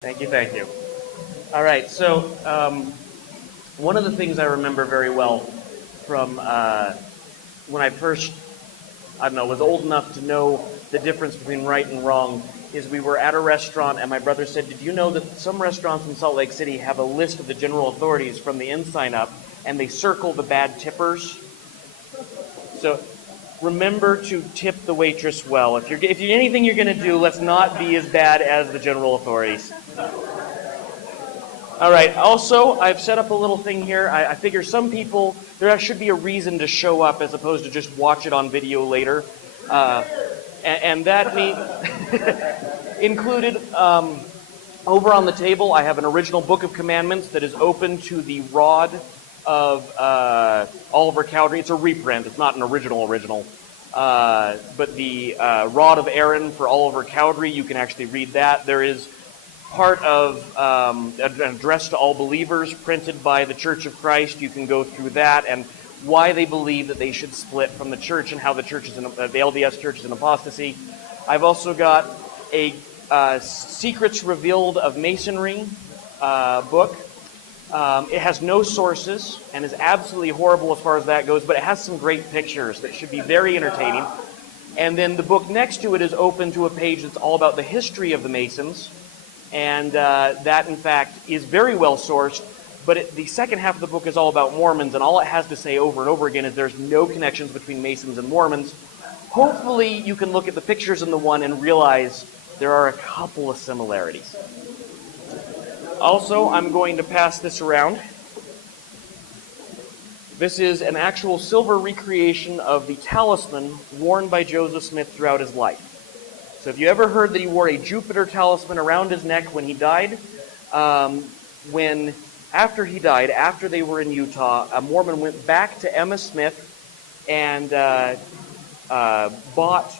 Thank you, thank you. All right, so one of the things I remember very well from when I first, was old enough to know the difference between right and wrong is we were at a restaurant and my brother said, did you know that some restaurants in Salt Lake City have a list of the general authorities from the inside up and they circle the bad tippers? So remember to tip the waitress well. If anything you're going to do, let's not be as bad as the general authorities. All right, also, I've set up a little thing here. I figure some people, there should be a reason to show up as opposed to just watch it on video later. And that means, included, over on the table, I have an original Book of Commandments that is open to the rod of Oliver Cowdery. It's a reprint. It's not an original. But the rod of Aaron for Oliver Cowdery, you can actually read that. There is part of an address to all believers printed by the Church of Christ. You can go through that and why they believe that they should split from the church and how the church is the LDS church is an apostasy. I've also got a Secrets Revealed of Masonry book. It has no sources and is absolutely horrible as far as that goes, but it has some great pictures that should be very entertaining. And then the book next to it is open to a page that's all about the history of the Masons. And that, in fact, is very well sourced. But the second half of the book is all about Mormons, and all it has to say over and over again is there's no connections between Masons and Mormons. Hopefully, you can look at the pictures in the one and realize there are a couple of similarities. Also, I'm going to pass this around. This is an actual silver recreation of the talisman worn by Joseph Smith throughout his life. So if you ever heard that he wore a Jupiter talisman around his neck when he died, after he died, after they were in Utah, a Mormon went back to Emma Smith and bought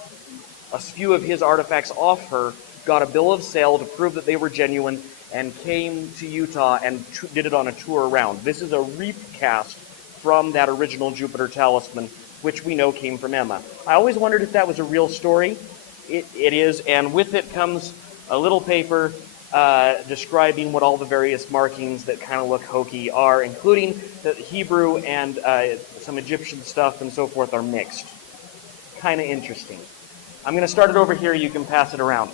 a few of his artifacts off her, got a bill of sale to prove that they were genuine, and came to Utah and did it on a tour around. This is a recast from that original Jupiter talisman, which we know came from Emma. I always wondered if that was a real story. It is, and with it comes a little paper describing what all the various markings that kind of look hokey are, including that Hebrew and some Egyptian stuff and so forth are mixed. Kind of interesting. I'm going to start it over here. You can pass it around.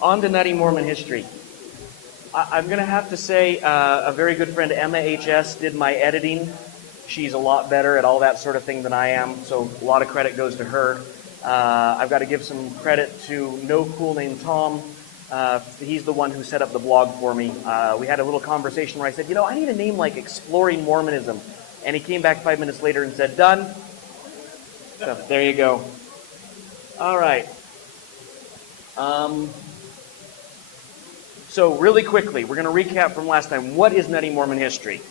On to Nutty Mormon history. I'm going to have to say a very good friend, Emma H.S., did my editing. She's a lot better at all that sort of thing than I am, so a lot of credit goes to her. I've got to give some credit to No Cool Named Tom. He's the one who set up the blog for me. We had a little conversation where I said, I need a name like Exploring Mormonism. And he came back 5 minutes later and said, done. So there you go. All right. So really quickly, we're going to recap from last time. What is Nutty Mormon history?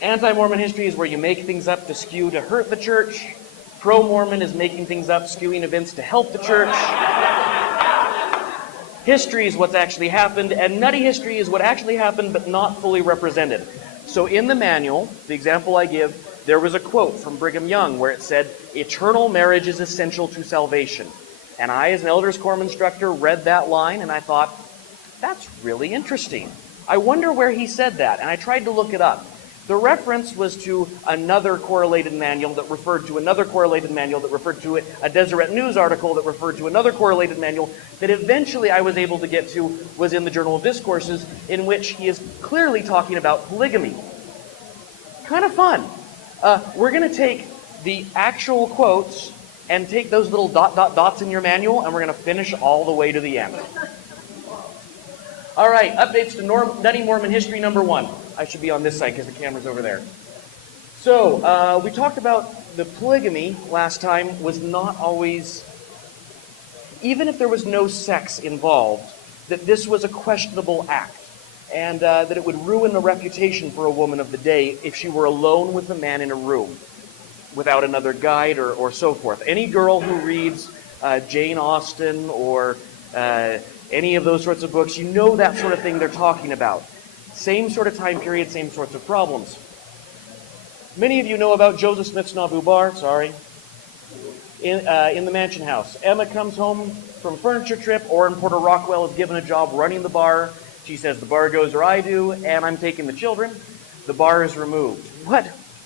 Anti-Mormon history is where you make things up to skew to hurt the church. Pro-Mormon is making things up, skewing events to help the church. History is what's actually happened, and nutty history is what actually happened but not fully represented. So in the manual, the example I give, there was a quote from Brigham Young where it said, eternal marriage is essential to salvation. And I, as an elders quorum instructor, read that line and I thought, that's really interesting. I wonder where he said that, and I tried to look it up. The reference was to another correlated manual that referred to another correlated manual that referred to a Deseret News article that referred to another correlated manual that eventually I was able to get to was in the Journal of Discourses, in which he is clearly talking about polygamy. Kind of fun. We're going to take the actual quotes and take those little dots in your manual, and we're going to finish all the way to the end. All right, updates to Nutty Mormon history number 1. I should be on this side because the camera's over there. So, we talked about the polygamy last time was not always, even if there was no sex involved, that this was a questionable act. And that it would ruin the reputation for a woman of the day if she were alone with a man in a room without another guide or so forth. Any girl who reads Jane Austen or any of those sorts of books, you know that sort of thing they're talking about. Same sort of time period, same sorts of problems. Many of you know about Joseph Smith's Nauvoo Bar, sorry. in the mansion house. Emma comes home from a furniture trip, or in Porter Rockwell is given a job running the bar. She says, the bar goes or I do, and I'm taking the children. The bar is removed.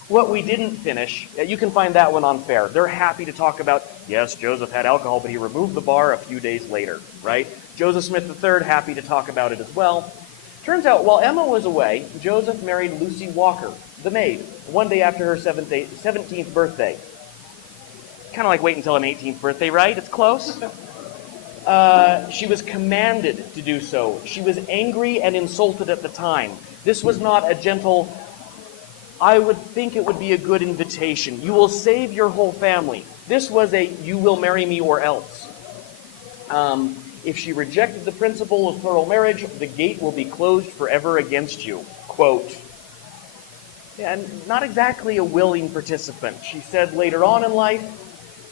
What we didn't finish, you can find that one on Fair. They're happy to talk about, yes, Joseph had alcohol, but he removed the bar a few days later, right? Joseph Smith III, happy to talk about it as well. Turns out, while Emma was away, Joseph married Lucy Walker, the maid, one day after her 17th birthday. Kind of like wait until an 18th birthday, right? It's close. She was commanded to do so. She was angry and insulted at the time. This was not a gentle, I would think it would be a good invitation. You will save your whole family. This was a, you will marry me or else. If she rejected the principle of plural marriage, the gate will be closed forever against you. Quote. And not exactly a willing participant. She said later on in life,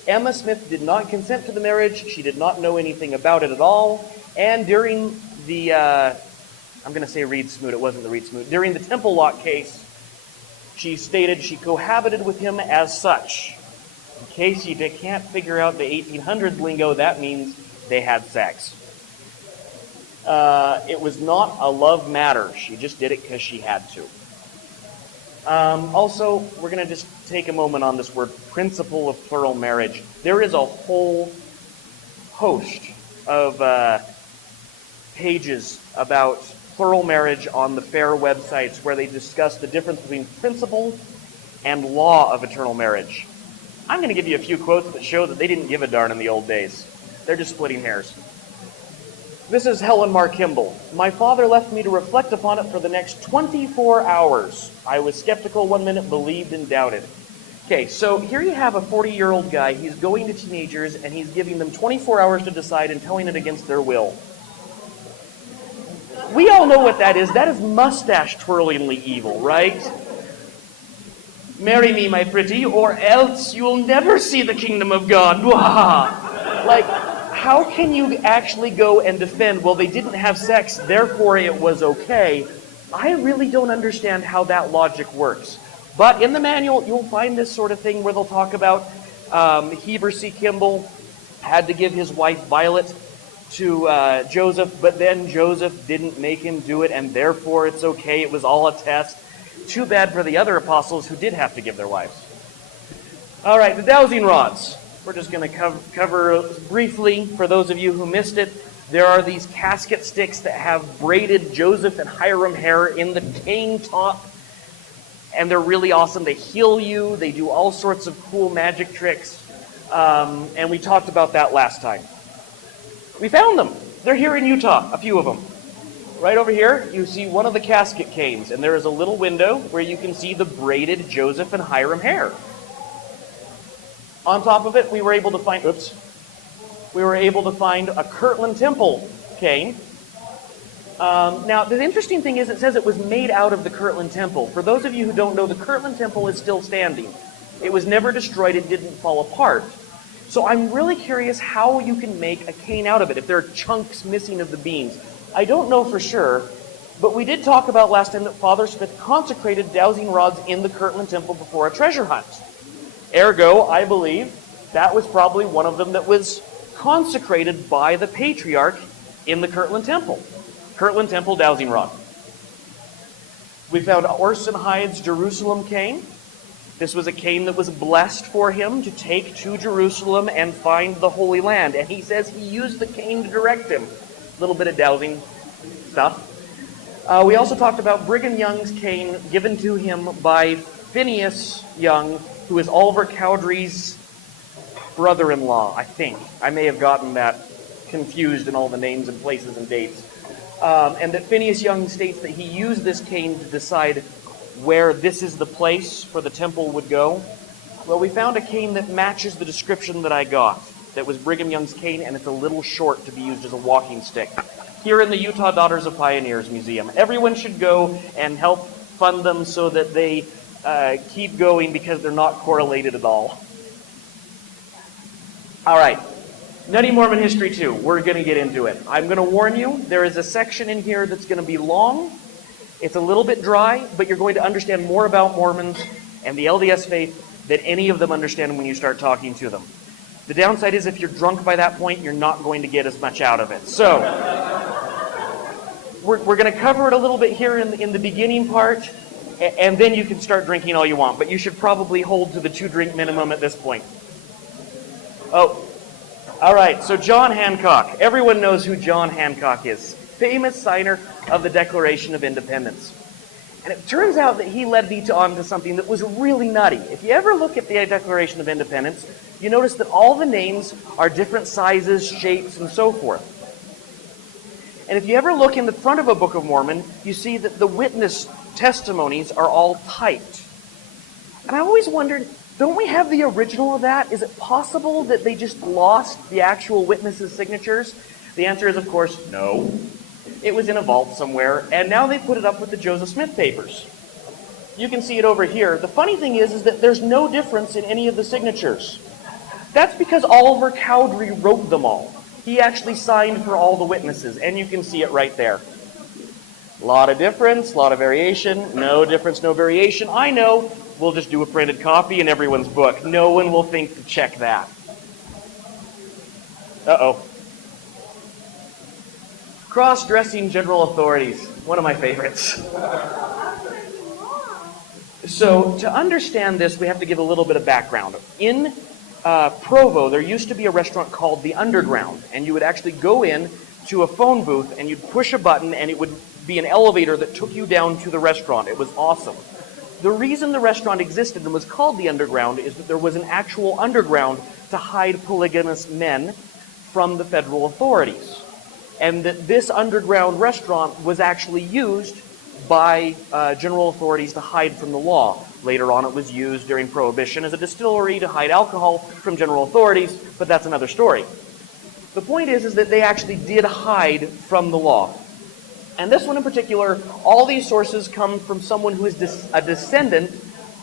Emma Smith did not consent to the marriage. She did not know anything about it at all. And during the, I'm going to say Reed Smoot, it wasn't the Reed Smoot. During the Temple Lock case, she stated she cohabited with him as such. In case you can't figure out the 1800s lingo, that means they had sex. It was not a love matter. She just did it because she had to. Also, we're going to just take a moment on this word, principle of plural marriage. There is a whole host of pages about plural marriage on the FAIR websites where they discuss the difference between principle and law of eternal marriage. I'm going to give you a few quotes that show that they didn't give a darn in the old days. They're just splitting hairs. This is Helen Mar Kimball. My father left me to reflect upon it for the next 24 hours. I was skeptical one minute, believed and doubted. Okay, so here you have a 40-year-old guy. He's going to teenagers and he's giving them 24 hours to decide and telling it against their will. We all know what that is. That is mustache-twirlingly evil, right? Marry me, my pretty, or else you'll never see the kingdom of God. Like, how can you actually go and defend, well, they didn't have sex, therefore it was okay? I really don't understand how that logic works. But in the manual, you'll find this sort of thing where they'll talk about Heber C. Kimball had to give his wife Violet to Joseph, but then Joseph didn't make him do it, and therefore it's okay. It was all a test. Too bad for the other apostles who did have to give their wives. All right, the dowsing rods. We're just going to cover briefly, for those of you who missed it, there are these casket sticks that have braided Joseph and Hiram hair in the cane top, and they're really awesome. They heal you. They do all sorts of cool magic tricks, and we talked about that last time. We found them. They're here in Utah, a few of them. Right over here, you see one of the casket canes, and there is a little window where you can see the braided Joseph and Hiram hair. On top of it, we were able to find a Kirtland Temple cane. Now, the interesting thing is it says it was made out of the Kirtland Temple. For those of you who don't know, the Kirtland Temple is still standing. It was never destroyed. It didn't fall apart. So I'm really curious how you can make a cane out of it if there are chunks missing of the beams. I don't know for sure, but we did talk about last time that Father Smith consecrated dowsing rods in the Kirtland Temple before a treasure hunt. Ergo, I believe that was probably one of them that was consecrated by the Patriarch in the Kirtland Temple. Kirtland Temple dowsing rod. We found Orson Hyde's Jerusalem cane. This was a cane that was blessed for him to take to Jerusalem and find the Holy Land. And he says he used the cane to direct him. A little bit of dowsing stuff. We also talked about Brigham Young's cane given to him by Phineas Young, who is Oliver Cowdery's brother-in-law, I think. I may have gotten that confused in all the names and places and dates. And that Phineas Young states that he used this cane to decide where this is the place for the temple would go. Well, we found a cane that matches the description that I got. That was Brigham Young's cane, and it's a little short to be used as a walking stick. Here in the Utah Daughters of Pioneers Museum. Everyone should go and help fund them so that they keep going because they're not correlated at all. All right. Nutty Mormon History 2. We're going to get into it. I'm going to warn you, there is a section in here that's going to be long. It's a little bit dry, but you're going to understand more about Mormons and the LDS faith than any of them understand when you start talking to them. The downside is if you're drunk by that point, you're not going to get as much out of it. So, we're going to cover it a little bit here in the beginning part, and then you can start drinking all you want. But you should probably hold to the 2-drink minimum at this point. Oh, all right, so John Hancock. Everyone knows who John Hancock is. Famous signer of the Declaration of Independence. And it turns out that he led me on to something that was really nutty. If you ever look at the Declaration of Independence, you notice that all the names are different sizes, shapes, and so forth. And if you ever look in the front of a Book of Mormon, you see that the witness testimonies are all typed. And I always wondered, don't we have the original of that? Is it possible that they just lost the actual witnesses' signatures? The answer is, of course, no. It was in a vault somewhere, and now they put it up with the Joseph Smith papers. You can see it over here. The funny thing is that there's no difference in any of the signatures. That's because Oliver Cowdery wrote them all. He actually signed for all the witnesses, and you can see it right there. A lot of difference, a lot of variation. No difference, no variation. I know. We'll just do a printed copy in everyone's book. No one will think to check that. Uh-oh. Cross-dressing general authorities. One of my favorites. So, to understand this, we have to give a little bit of background. In Provo, there used to be a restaurant called The Underground, and you would actually go in to a phone booth, and you'd push a button, and it would be an elevator that took you down to the restaurant. It was awesome. The reason the restaurant existed and was called The Underground is that there was an actual underground to hide polygamous men from the federal authorities. And that this underground restaurant was actually used by general authorities to hide from the law. Later on, it was used during Prohibition as a distillery to hide alcohol from general authorities, but that's another story. The point is that they actually did hide from the law. And this one in particular, all these sources come from someone who is a descendant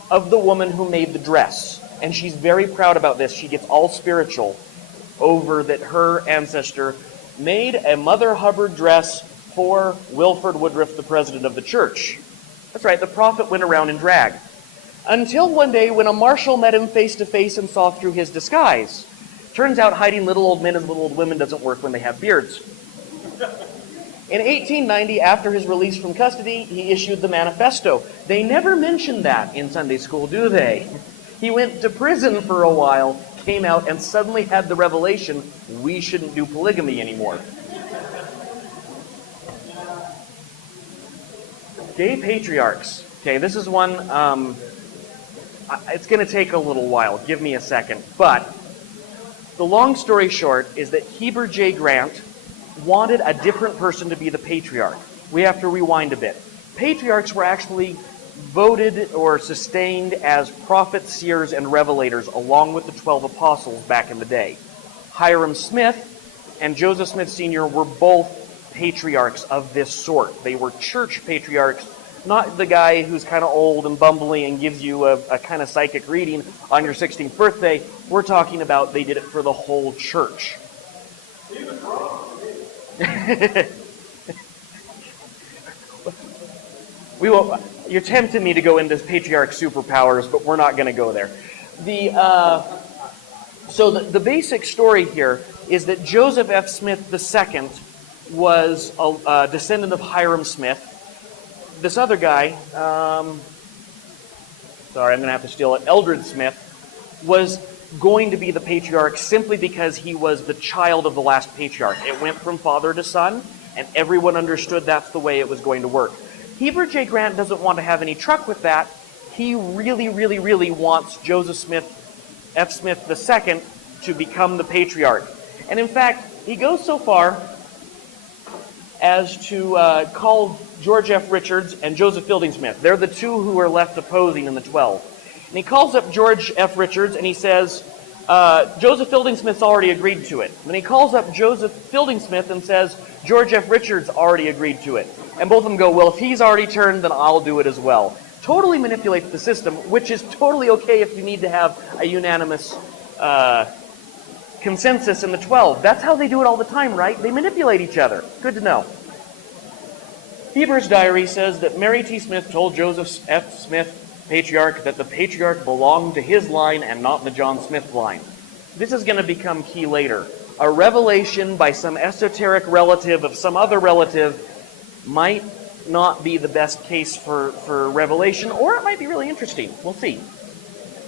of the woman who made the dress. And she's very proud about this. She gets all spiritual over that her ancestor made a Mother Hubbard dress for Wilford Woodruff, the president of the church. That's right, the prophet went around in drag. Until one day when a marshal met him face to face and saw through his disguise. Turns out hiding little old men and little old women doesn't work when they have beards. In 1890, after his release from custody, he issued the manifesto. They never mention that in Sunday school, do they? He went to prison for a while, came out, and suddenly had the revelation, we shouldn't do polygamy anymore. Gay patriarchs. Okay, this is one, it's going to take a little while. Give me a second. But the long story short is that Heber J. Grant wanted a different person to be the patriarch. We have to rewind a bit. Patriarchs were actually voted or sustained as prophets, seers, and revelators along with the 12 apostles back in the day. Hyrum Smith and Joseph Smith Sr. were both patriarchs of this sort. They were church patriarchs, not the guy who's kind of old and bumbly and gives you a kind of psychic reading on your 16th birthday. We're talking about they did it for the whole church. We will. You're tempting me to go into patriarch superpowers, but we're not going to go there. So the basic story here is that Joseph F. Smith II was a descendant of Hyrum Smith. This other guy, sorry, I'm going to have to steal it, Eldred Smith, was going to be the patriarch simply because he was the child of the last patriarch. It went from father to son, and everyone understood that's the way it was going to work. Heber J. Grant doesn't want to have any truck with that. He really, really, really wants Joseph F. Smith II to become the patriarch. And in fact, he goes so far as to call George F. Richards and Joseph Fielding Smith. They're the two who are left opposing in the 12. And he calls up George F. Richards and he says, Joseph Fielding Smith's already agreed to it. And then he calls up Joseph Fielding Smith and says, George F. Richards already agreed to it. And both of them go, well, if he's already turned, then I'll do it as well. Totally manipulates the system, which is totally okay if you need to have a unanimous consensus in the 12. That's how they do it all the time, right? They manipulate each other. Good to know. Heber's diary says that Mary T. Smith told Joseph F. Smith, patriarch, that the patriarch belonged to his line and not the John Smith line. This is going to become key later. A revelation by some esoteric relative of some other relative might not be the best case for revelation, or it might be really interesting. We'll see.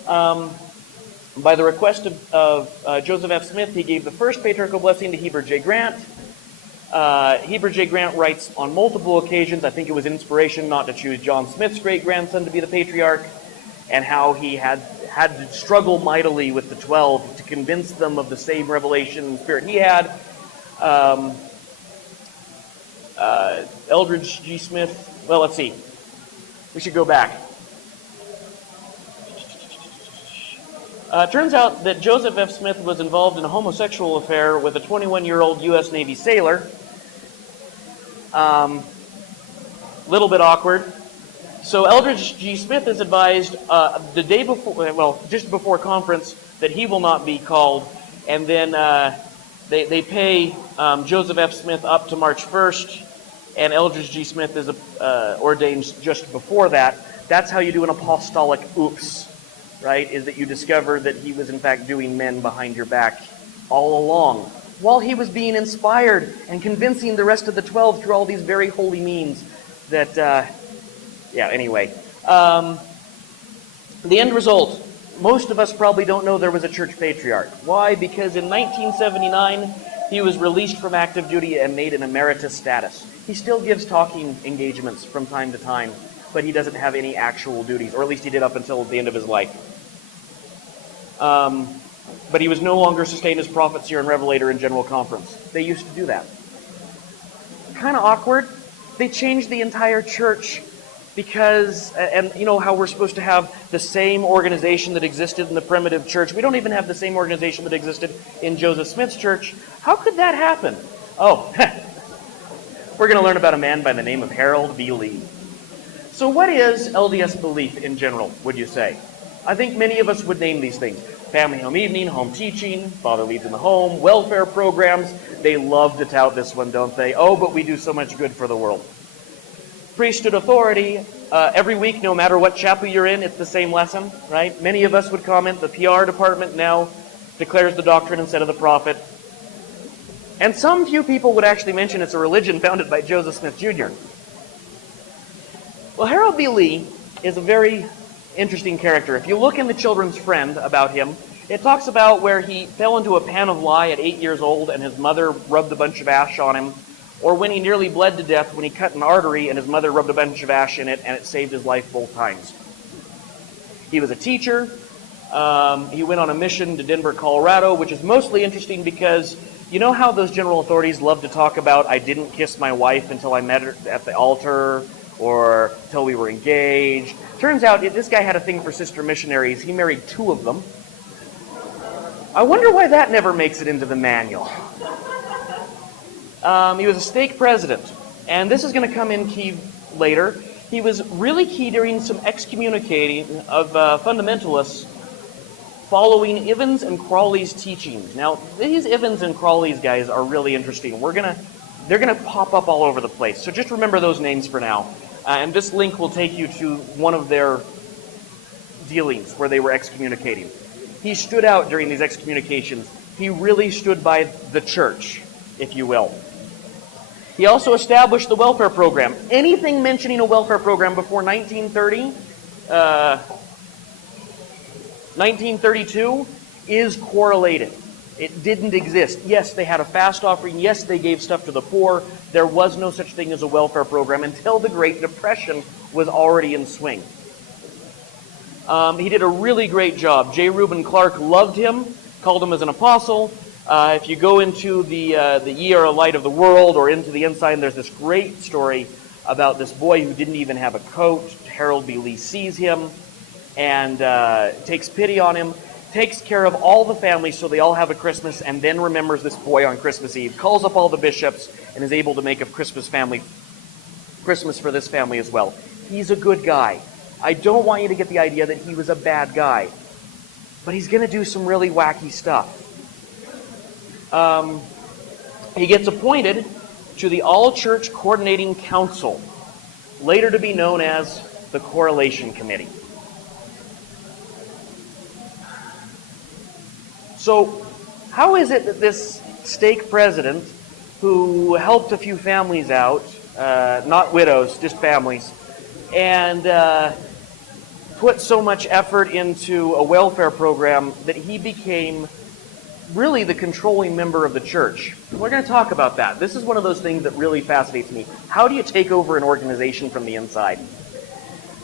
By the request of Joseph F. Smith, he gave the first patriarchal blessing to Heber J. Grant. Heber J. Grant writes on multiple occasions, I think it was inspiration not to choose John Smith's great-grandson to be the patriarch, and how he had to struggle mightily with the 12 to convince them of the same revelation and spirit he had. Eldridge G. Smith, well, let's see. We should go back. Turns out that Joseph F. Smith was involved in a homosexual affair with a 21-year-old U.S. Navy sailor. Little bit awkward. So Eldridge G. Smith is advised the day before, well, just before conference, that he will not be called. And then they pay Joseph F. Smith up to March 1st, and Eldridge G. Smith is ordained just before that. That's how you do an apostolic oops, right? Is that you discover that he was in fact doing men behind your back all along, while he was being inspired and convincing the rest of the 12 through all these very holy means that, anyway. The end result, most of us probably don't know there was a church patriarch. Why? Because in 1979, he was released from active duty and made an emeritus status. He still gives talking engagements from time to time, but he doesn't have any actual duties, or at least he did up until the end of his life. But he was no longer sustained as prophet, seer, and revelator in General Conference. They used to do that. Kind of awkward. They changed the entire church because, and you know how we're supposed to have the same organization that existed in the primitive church. We don't even have the same organization that existed in Joseph Smith's church. How could that happen? Oh, we're going to learn about a man by the name of Harold B. Lee. So what is LDS belief in general, would you say? I think many of us would name these things. Family home evening, home teaching, father leads in the home, welfare programs. They love to tout this one, don't they? Oh, but we do so much good for the world. Priesthood authority. Every week, no matter what chapel you're in, it's the same lesson, right? Many of us would comment, the PR department now declares the doctrine instead of the prophet. And some few people would actually mention it's a religion founded by Joseph Smith Jr. Well, Harold B. Lee is a very interesting character. If you look in the Children's Friend about him, it talks about where he fell into a pan of lye at 8 years old and his mother rubbed a bunch of ash on him, or when he nearly bled to death when he cut an artery and his mother rubbed a bunch of ash in it and it saved his life both times. He was a teacher. He went on a mission to Denver, Colorado, which is mostly interesting because you know how those general authorities love to talk about, I didn't kiss my wife until I met her at the altar, or till we were engaged. Turns out this guy had a thing for sister missionaries. He married 2 of them. I wonder why that never makes it into the manual. He was a stake president, and this is going to come in key later. He was really key during some excommunicating of fundamentalists following Evans and Crawley's teachings. Now, these Evans and Crawley's guys are really interesting. They're going to pop up all over the place, so just remember those names for now. And this link will take you to one of their dealings where they were excommunicating. He stood out during these excommunications. He really stood by the church, if you will. He also established the welfare program. Anything mentioning a welfare program before 1932 is correlated. It didn't exist. Yes, they had a fast offering. Yes, they gave stuff to the poor. There was no such thing as a welfare program until the Great Depression was already in swing. He did a really great job. J. Reuben Clark loved him, called him as an apostle. If you go into the Ye Are a Light of the World or into the Ensign, there's this great story about this boy who didn't even have a coat. Harold B. Lee sees him and takes pity on him, takes care of all the families so they all have a Christmas, and then remembers this boy on Christmas Eve, calls up all the bishops, and is able to make a Christmas for this family as well. He's a good guy. I don't want you to get the idea that he was a bad guy, but he's going to do some really wacky stuff. He gets appointed to the All-Church Coordinating Council, later to be known as the Correlation Committee. So how is it that this stake president, who helped a few families out, not widows, just families, and put so much effort into a welfare program that he became really the controlling member of the church? We're going to talk about that. This is one of those things that really fascinates me. How do you take over an organization from the inside?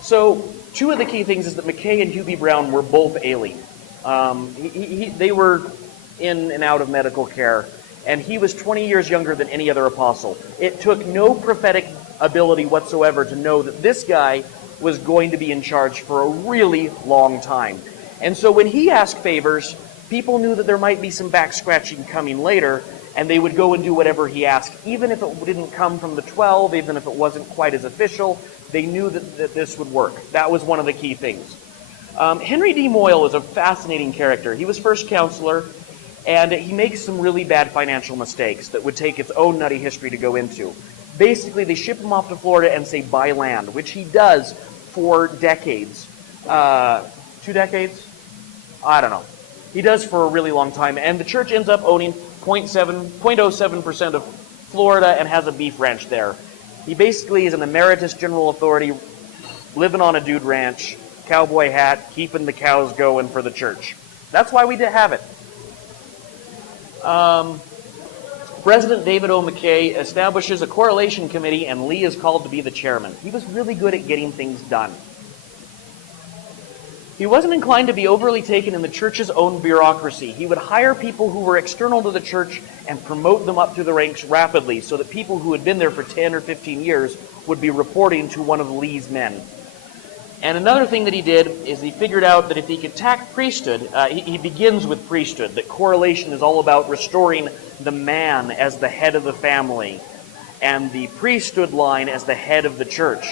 So, two of the key things is that McKay and Hugh B. Brown were both ailing. They were in and out of medical care, and he was 20 years younger than any other apostle. It took no prophetic ability whatsoever to know that this guy was going to be in charge for a really long time. And so when he asked favors, people knew that there might be some back scratching coming later, and they would go and do whatever he asked. Even if it didn't come from the 12, even if it wasn't quite as official, they knew that this would work. That was one of the key things. Henry D. Moyle is a fascinating character. He was first counselor, and he makes some really bad financial mistakes that would take its own nutty history to go into. Basically, they ship him off to Florida and say, buy land, which he does for decades. 2 decades? I don't know. He does for a really long time, and the church ends up owning 0.07% of Florida and has a beef ranch there. He basically is an emeritus general authority, living on a dude ranch, cowboy hat, keeping the cows going for the church. That's why we did have it. President David O. McKay establishes a correlation committee, and Lee is called to be the chairman. He was really good at getting things done. He wasn't inclined to be overly taken in the church's own bureaucracy. He would hire people who were external to the church and promote them up through the ranks rapidly so that people who had been there for 10 or 15 years would be reporting to one of Lee's men. And another thing that he did is he figured out that if he could tack priesthood, he begins with priesthood, that correlation is all about restoring the man as the head of the family and the priesthood line as the head of the church,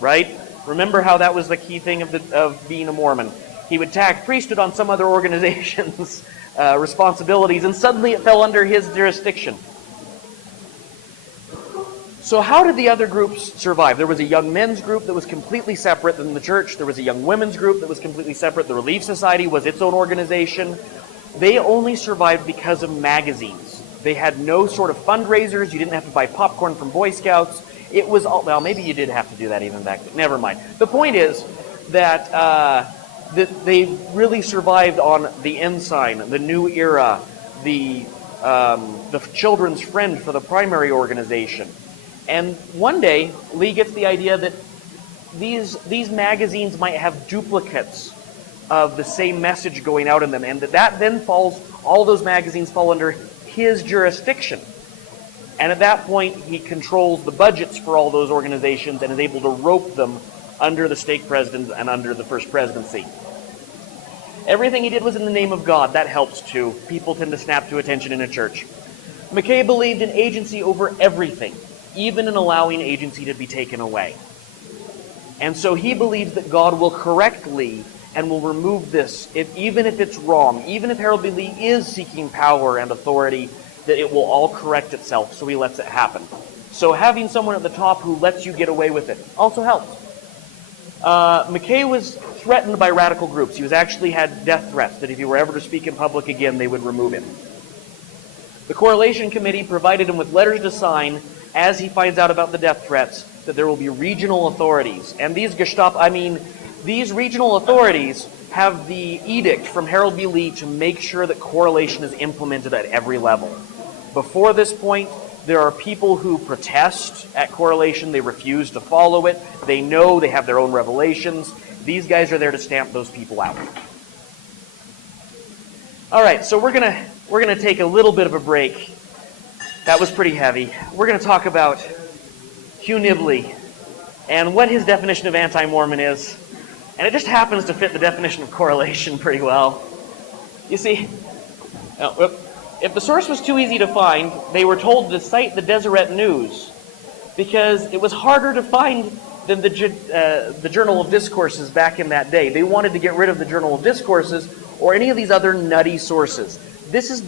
right? Remember how that was the key thing of being a Mormon. He would tack priesthood on some other organization's responsibilities, and suddenly it fell under his jurisdiction. So how did the other groups survive? There was a young men's group that was completely separate than the church. There was a young women's group that was completely separate. The Relief Society was its own organization. They only survived because of magazines. They had no sort of fundraisers. You didn't have to buy popcorn from Boy Scouts. It was all, well, maybe you did have to do that even back then. Never mind. The point is that they really survived on the Ensign, the New Era, the Children's Friend for the primary organization. And one day, Lee gets the idea that these magazines might have duplicates of the same message going out in them, and that then falls, all those magazines fall under his jurisdiction. And at that point, he controls the budgets for all those organizations and is able to rope them under the stake president and under the first presidency. Everything he did was in the name of God. That helps too. People tend to snap to attention in a church. McKay believed in agency over everything, even in allowing agency to be taken away. And so he believes that God will correct Lee and will remove this, even if it's wrong, even if Harold B. Lee is seeking power and authority, that it will all correct itself, so he lets it happen. So having someone at the top who lets you get away with it also helps. McKay was threatened by radical groups. He was actually had death threats that if he were ever to speak in public again, they would remove him. The Correlation Committee provided him with letters to sign as he finds out about the death threats, that there will be regional authorities. And these these regional authorities have the edict from Harold B. Lee to make sure that correlation is implemented at every level. Before this point, there are people who protest at correlation. They refuse to follow it. They know, they have their own revelations. These guys are there to stamp those people out. All right, so we're gonna take a little bit of a break. That was pretty heavy. We're gonna talk about Hugh Nibley and what his definition of anti-Mormon is. And it just happens to fit the definition of correlation pretty well. You see, if the source was too easy to find, they were told to cite the Deseret News because it was harder to find than the Journal of Discourses back in that day. They wanted to get rid of the Journal of Discourses or any of these other nutty sources. This is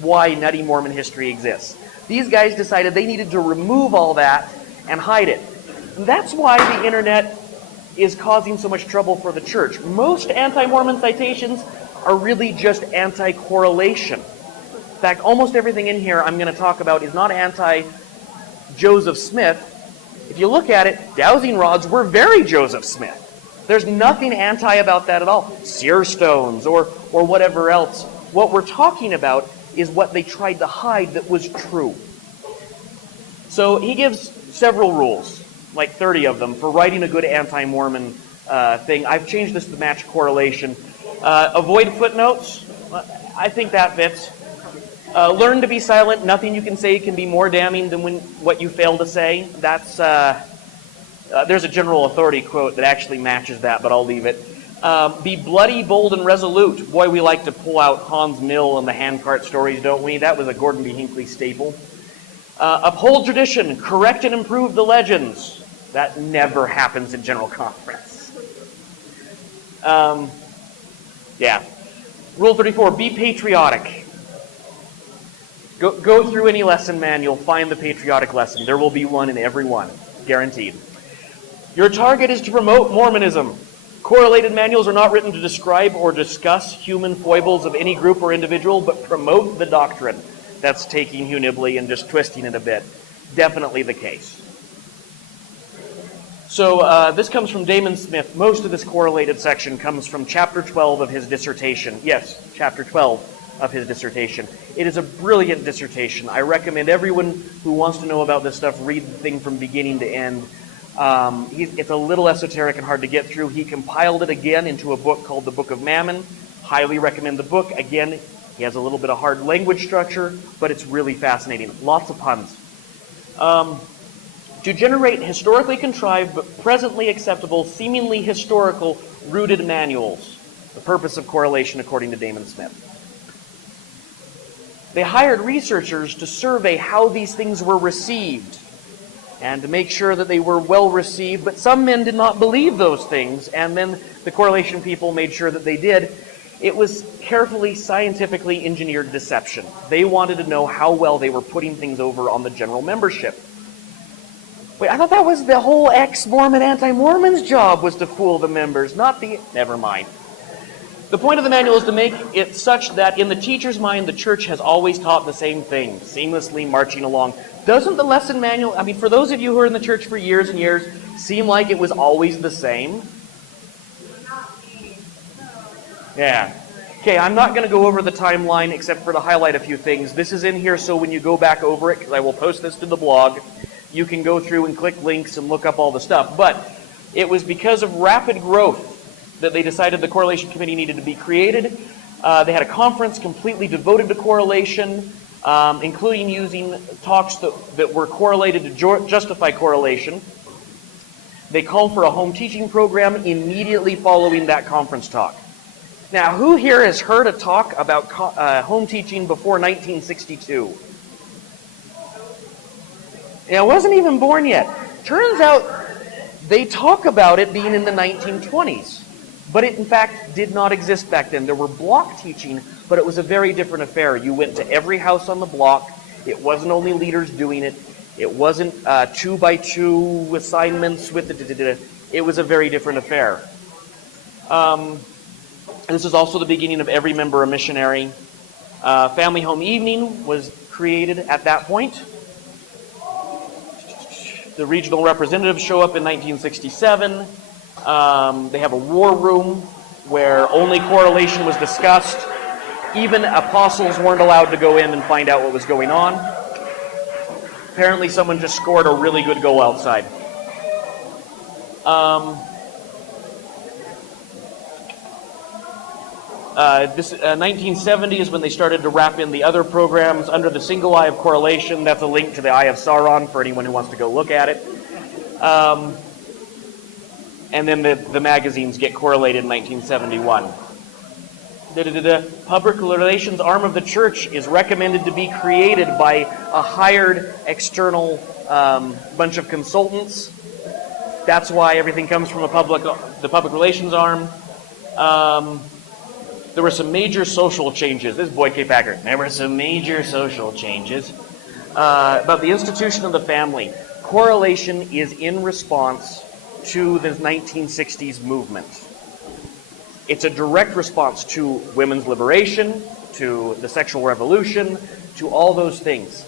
why Nutty Mormon history exists. These guys decided they needed to remove all that and hide it. And that's why the internet is causing so much trouble for the church. Most anti-Mormon citations are really just anti-correlation. In fact, almost everything in here I'm going to talk about is not anti-Joseph Smith. If you look at it, dowsing rods were very Joseph Smith. There's nothing anti about that at all. Seer stones or whatever else. What we're talking about is what they tried to hide that was true. So he gives several rules, like 30 of them, for writing a good anti-Mormon thing. I've changed this to match correlation. Avoid footnotes. I think that fits. Learn to be silent. Nothing you can say can be more damning than what you fail to say. That's there's a general authority quote that actually matches that, but I'll leave it. Be bloody, bold, and resolute. Boy, we like to pull out Hans Mill and the Hancock stories, don't we? That was a Gordon B. Hinckley staple. Uphold tradition. Correct and improve the legends. That never happens in General Conference. Yeah. Rule 34, be patriotic. Go through any lesson manual, find the patriotic lesson. There will be one in every one, guaranteed. Your target is to promote Mormonism. Correlated manuals are not written to describe or discuss human foibles of any group or individual, but promote the doctrine. That's taking Hugh Nibley and just twisting it a bit. Definitely the case. So this comes from Damon Smith. Most of this correlated section comes from chapter 12 of his dissertation. Yes, chapter 12 of his dissertation. It is a brilliant dissertation. I recommend everyone who wants to know about this stuff read the thing from beginning to end. It's a little esoteric and hard to get through. He compiled it again into a book called The Book of Mammon. Highly recommend the book. Again, he has a little bit of hard language structure, but it's really fascinating. Lots of puns. To generate historically contrived but presently acceptable, seemingly historical, rooted manuals. The purpose of correlation according to Damon Smith. They hired researchers to survey how these things were received and to make sure that they were well received, but some men did not believe those things, and then the correlation people made sure that they did. It was carefully, scientifically engineered deception. They wanted to know how well they were putting things over on the general membership. Wait, I thought that was the whole ex-Mormon, anti-Mormon's job, was to fool the members, not the... Never mind. The point of the manual is to make it such that in the teacher's mind, the church has always taught the same thing, seamlessly marching along. Doesn't the lesson manual, I mean, for those of you who are in the church for years and years, seem like it was always the same? Yeah. Okay, I'm not going to go over the timeline except for to highlight a few things. This is in here, so when you go back over it, because I will post this to the blog, you can go through and click links and look up all the stuff. But it was because of rapid growth that they decided the correlation committee needed to be created. They had a conference completely devoted to correlation, including using talks that were correlated to justify correlation. They called for a home teaching program immediately following that conference talk. Now, who here has heard a talk about home teaching before 1962? I wasn't even born yet. Turns out they talk about it being in the 1920s. But it, in fact, did not exist back then. There were block teaching, but it was a very different affair. You went to every house on the block. It wasn't only leaders doing it. It wasn't 2-by-2 assignments with the... It was a very different affair. This is also the beginning of every member a missionary. Family Home Evening was created at that point. The regional representatives show up in 1967. They have a war room where only correlation was discussed. Even apostles weren't allowed to go in and find out what was going on. Apparently someone just scored a really good goal outside. 1970 is when they started to wrap in the other programs under the single eye of correlation. That's a link to the Eye of Sauron for anyone who wants to go look at it. And then the magazines get correlated in 1971. The public relations arm of the church is recommended to be created by a hired external bunch of consultants. That's why everything comes from the public relations arm. There were some major social changes. This is Boyd K. Packer. There were some major social changes about the institution of the family. Correlation is in response to the 1960s movement. It's a direct response to women's liberation, to the sexual revolution, to all those things.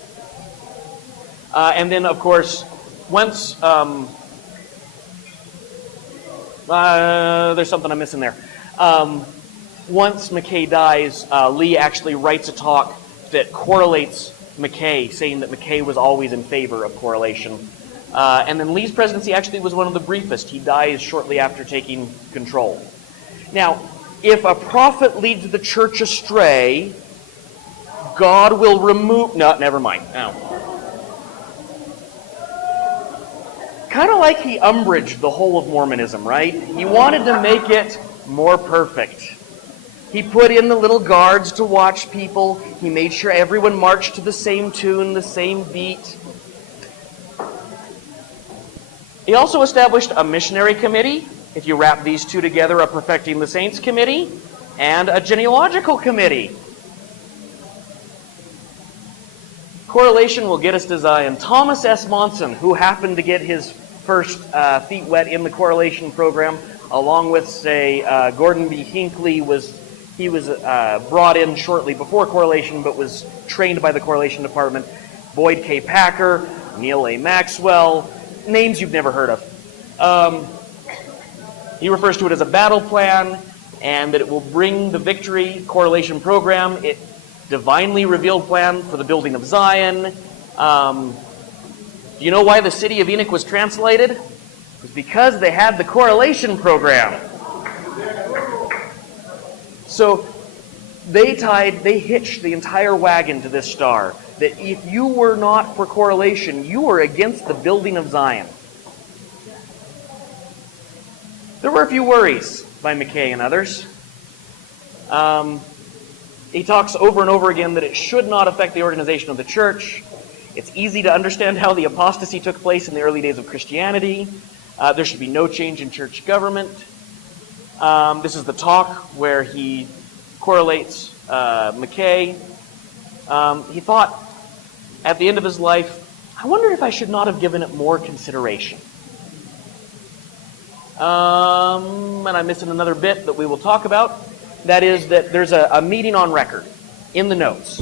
And then, of course, once... there's something I'm missing there. Once McKay dies, Lee actually writes a talk that correlates McKay, saying that McKay was always in favor of correlation. And then Lee's presidency actually was one of the briefest. He dies shortly after taking control. Now, if a prophet leads the church astray, God will remove... No, never mind. No. Kind of like he umbraged the whole of Mormonism, right? He wanted to make it more perfect. He put in the little guards to watch people. He made sure everyone marched to the same tune, the same beat. He also established a missionary committee. If you wrap these two together, a Perfecting the Saints committee and a genealogical committee. Correlation will get us to Zion. Thomas S. Monson, who happened to get his first feet wet in the correlation program, along with, say, Gordon B. Hinckley, was brought in shortly before correlation, but was trained by the correlation department. Boyd K. Packer, Neil A. Maxwell, names you've never heard of. He refers to it as a battle plan, and that it will bring the victory. Correlation program, it divinely revealed plan for the building of Zion. Do you know why the city of Enoch was translated? It was because they had the correlation program. So they hitched the entire wagon to this star. That if you were not for correlation, you were against the building of Zion. There were a few worries by McKay and others. He talks over and over again that it should not affect the organization of the church. It's easy to understand how the apostasy took place in the early days of Christianity. There should be no change in church government. This is the talk where he correlates McKay. He thought at the end of his life, I wonder if I should not have given it more consideration. And I'm missing another bit that we will talk about. That is that there's a meeting on record in the notes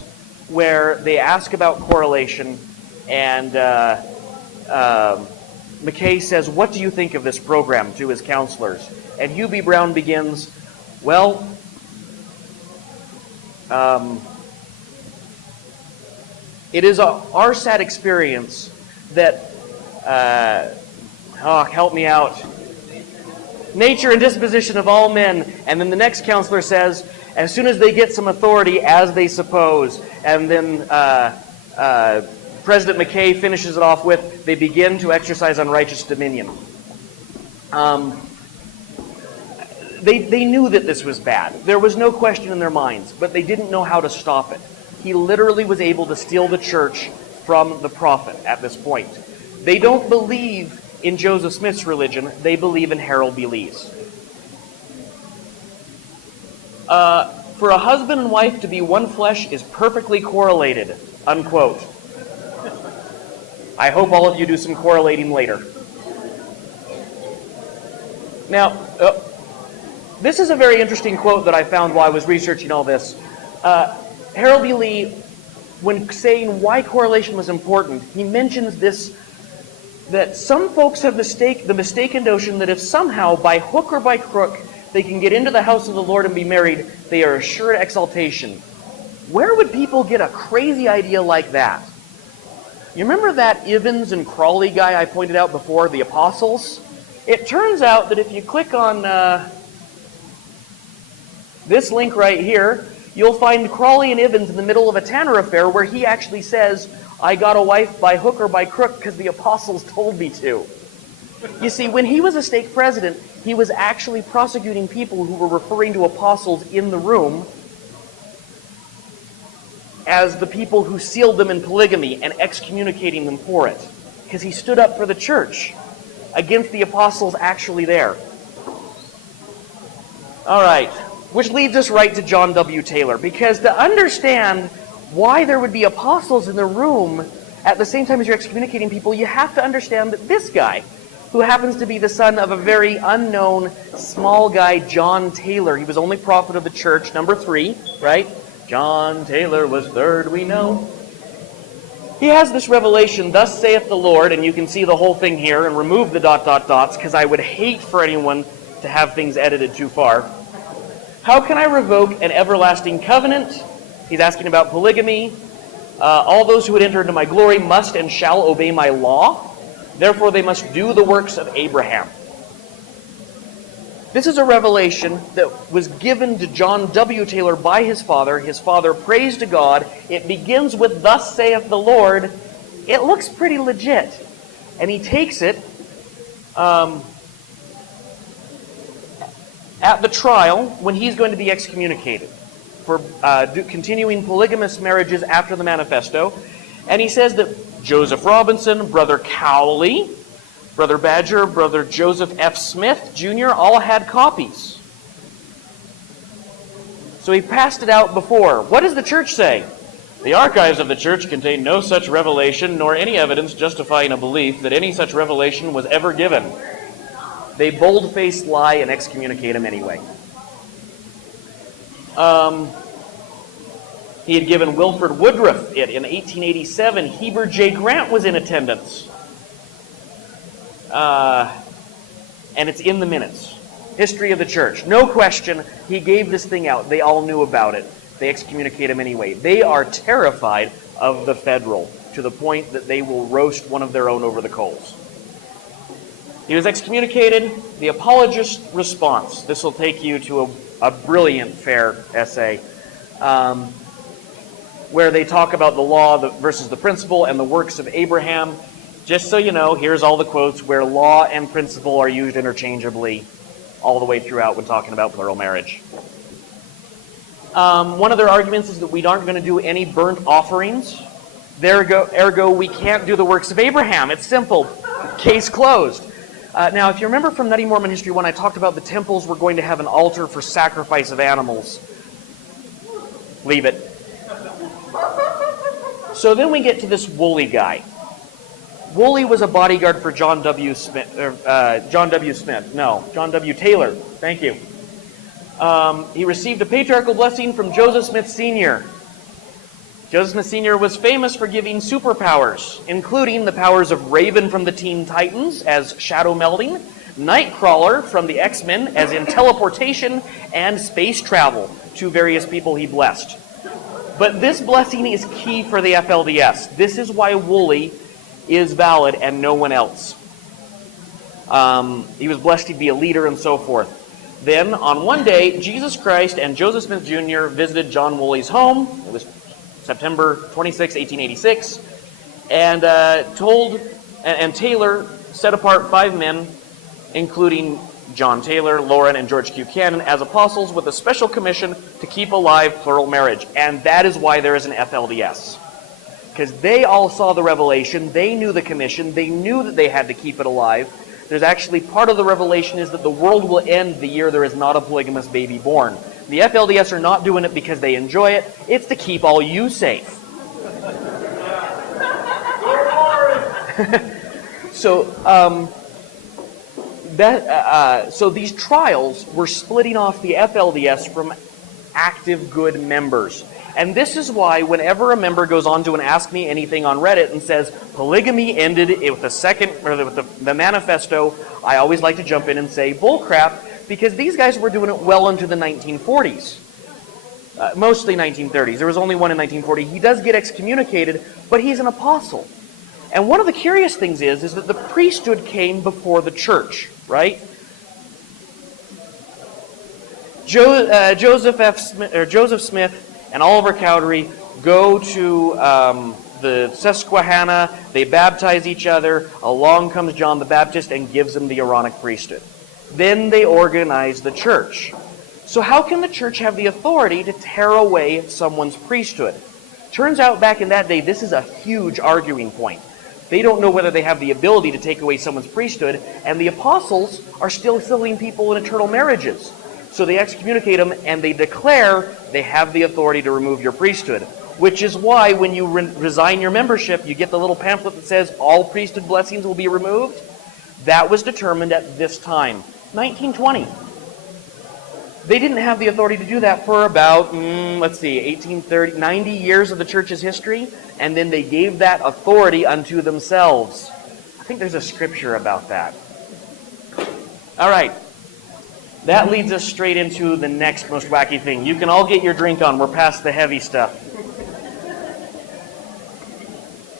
where they ask about correlation, and McKay says, what do you think of this program, to his counselors? And Hugh B. Brown begins, well, it is our sad experience that, help me out, nature and disposition of all men. And then the next counselor says, as soon as they get some authority, as they suppose. And then President McKay finishes it off with, they begin to exercise unrighteous dominion. They knew that this was bad. There was no question in their minds, but they didn't know how to stop it. He literally was able to steal the church from the prophet at this point. They don't believe in Joseph Smith's religion, they believe in Harold B. Lee's. For a husband and wife to be one flesh is perfectly correlated, unquote. I hope all of you do some correlating later. Now, this is a very interesting quote that I found while I was researching all this. Harold B. Lee, when saying why correlation was important, he mentions this, that some folks have the mistaken notion that if somehow, by hook or by crook, they can get into the house of the Lord and be married, they are assured exaltation. Where would people get a crazy idea like that? You remember that Ivins and Crawley guy I pointed out before, the apostles? It turns out that if you click on this link right here, you'll find Crawley and Ivins in the middle of a Tanner affair where he actually says, I got a wife by hook or by crook because the apostles told me to. You see, when he was a stake president, he was actually prosecuting people who were referring to apostles in the room as the people who sealed them in polygamy and excommunicating them for it. Because he stood up for the church against the apostles actually there. All right, which leads us right to John W. Taylor. Because to understand why there would be apostles in the room at the same time as you're excommunicating people, you have to understand that this guy, who happens to be the son of a very unknown small guy, John Taylor. He was only prophet of the church, number 3, right? John Taylor was third, we know. He has this revelation, thus saith the Lord, and you can see the whole thing here and remove the ... because I would hate for anyone to have things edited too far. How can I revoke an everlasting covenant? He's asking about polygamy. All those who would enter into my glory must and shall obey my law. Therefore they must do the works of Abraham. This is a revelation that was given to John W. Taylor by his father. His father prays to God. It begins with, thus saith the Lord. It looks pretty legit. And he takes it at the trial when he's going to be excommunicated for continuing polygamous marriages after the manifesto. And he says that Joseph Robinson, Brother Cowley, Brother Badger, Brother Joseph F. Smith, Jr., all had copies. So he passed it out before. What does the church say? The archives of the church contain no such revelation, nor any evidence justifying a belief that any such revelation was ever given. They bold-faced lie and excommunicate him anyway. He had given Wilford Woodruff it in 1887. Heber J. Grant was in attendance. And it's in the minutes. History of the church. No question, he gave this thing out. They all knew about it. They excommunicate him anyway. They are terrified of the federal to the point that they will roast one of their own over the coals. He was excommunicated. The apologist response. This will take you to a brilliant fair essay where they talk about the law versus the principle and the works of Abraham. Just so you know, here's all the quotes where law and principle are used interchangeably all the way throughout when talking about plural marriage. One of their arguments is that we aren't going to do any burnt offerings. Ergo, we can't do the works of Abraham. It's simple. Case closed. Now, if you remember from Nutty Mormon History, when I talked about the temples were going to have an altar for sacrifice of animals. Leave it. So then we get to this Woolley guy. Woolley was a bodyguard for John W. Taylor. Thank you. He received a patriarchal blessing from Joseph Smith Sr. Joseph Smith Sr. was famous for giving superpowers, including the powers of Raven from the Teen Titans as shadow melding, Nightcrawler from the X-Men as in teleportation, and space travel to various people he blessed. But this blessing is key for the FLDS. This is why Woolley is valid and no one else. He was blessed to be a leader and so forth. Then, on one day, Jesus Christ and Joseph Smith Jr. visited John Woolley's home. It was September 26, 1886. And Taylor set apart 5 men, including John Taylor, Lauren, and George Q. Cannon, as apostles with a special commission to keep alive plural marriage. And that is why there is an FLDS. Because they all saw the revelation, they knew the commission, they knew that they had to keep it alive. There's actually part of the revelation is that the world will end the year there is not a polygamous baby born. The FLDS are not doing it because they enjoy it, it's to keep all you safe. So these trials were splitting off the FLDS from active good members. And this is why whenever a member goes on to an Ask Me Anything on Reddit and says, polygamy ended with the manifesto, I always like to jump in and say, bullcrap, because these guys were doing it well into the 1940s. Mostly 1930s. There was only one in 1940. He does get excommunicated, but he's an apostle. And one of the curious things is that the priesthood came before the church, right? Joseph Smith and Oliver Cowdery go to the Susquehanna, they baptize each other, along comes John the Baptist and gives them the Aaronic priesthood. Then they organize the church. So how can the church have the authority to tear away someone's priesthood? Turns out back in that day, this is a huge arguing point. They don't know whether they have the ability to take away someone's priesthood, and the apostles are still filling people in eternal marriages. So they excommunicate them, and they declare they have the authority to remove your priesthood. Which is why when you resign your membership, you get the little pamphlet that says all priesthood blessings will be removed. That was determined at this time, 1920. They didn't have the authority to do that for about, 1830, 90 years of the church's history, and then they gave that authority unto themselves. I think there's a scripture about that. All right. That leads us straight into the next most wacky thing. You can all get your drink on. We're past the heavy stuff.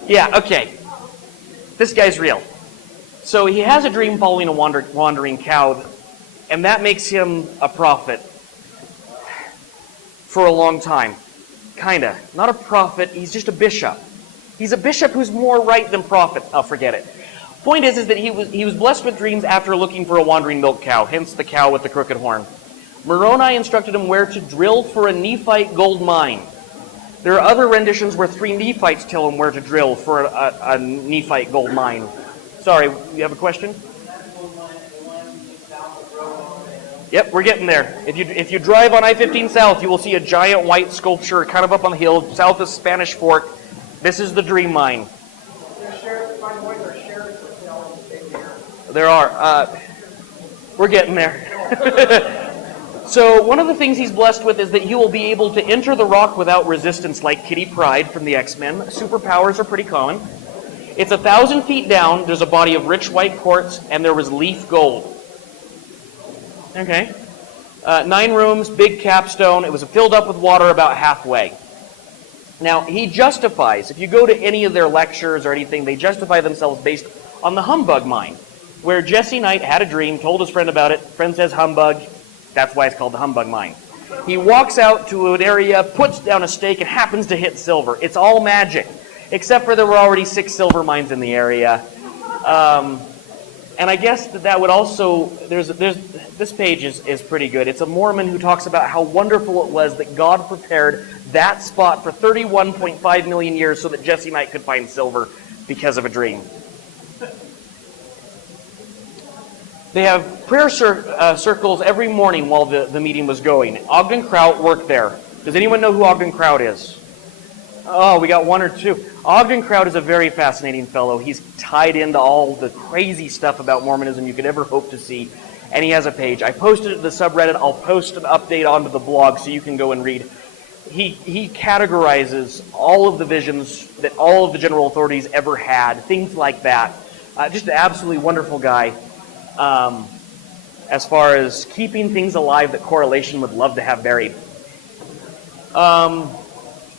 Yeah, okay. This guy's real. So he has a dream following a wandering cow, and that makes him a prophet for a long time. Kinda. Not a prophet, he's just a bishop. He's a bishop who's more right than prophet. Oh, forget it. Point is that he was blessed with dreams after looking for a wandering milk cow, hence the cow with the crooked horn. Moroni instructed him where to drill for a Nephite gold mine. There are other renditions where 3 Nephites tell him where to drill for a Nephite gold mine. Sorry, you have a question? Yep, we're getting there. If you drive on I-15 South, you will see a giant white sculpture kind of up on the hill, south of Spanish Fork. This is the dream mine. There are. We're getting there. So one of the things he's blessed with is that he will be able to enter the rock without resistance like Kitty Pryde from the X-Men. Superpowers are pretty common. It's 1,000 feet down. There's a body of rich white quartz, and there was leaf gold. Okay. 9 rooms, big capstone. It was filled up with water about halfway. Now, he justifies, if you go to any of their lectures or anything, they justify themselves based on the humbug mine, where Jesse Knight had a dream, told his friend about it. Friend says humbug. That's why it's called the humbug mine. He walks out to an area, puts down a stake, and happens to hit silver. It's all magic, except for there were already 6 silver mines in the area. And I guess that would also, this page is pretty good. It's a Mormon who talks about how wonderful it was that God prepared that spot for 31.5 million years so that Jesse Knight could find silver because of a dream. They have prayer circles every morning while the meeting was going. Ogden Kraut worked there. Does anyone know who Ogden Kraut is? Oh, we got 1 or 2. Ogden Kraut is a very fascinating fellow. He's tied into all the crazy stuff about Mormonism you could ever hope to see. And he has a page. I posted it to the subreddit. I'll post an update onto the blog so you can go and read. He categorizes all of the visions that all of the general authorities ever had, things like that. Just an absolutely wonderful guy. As far as keeping things alive that correlation would love to have buried.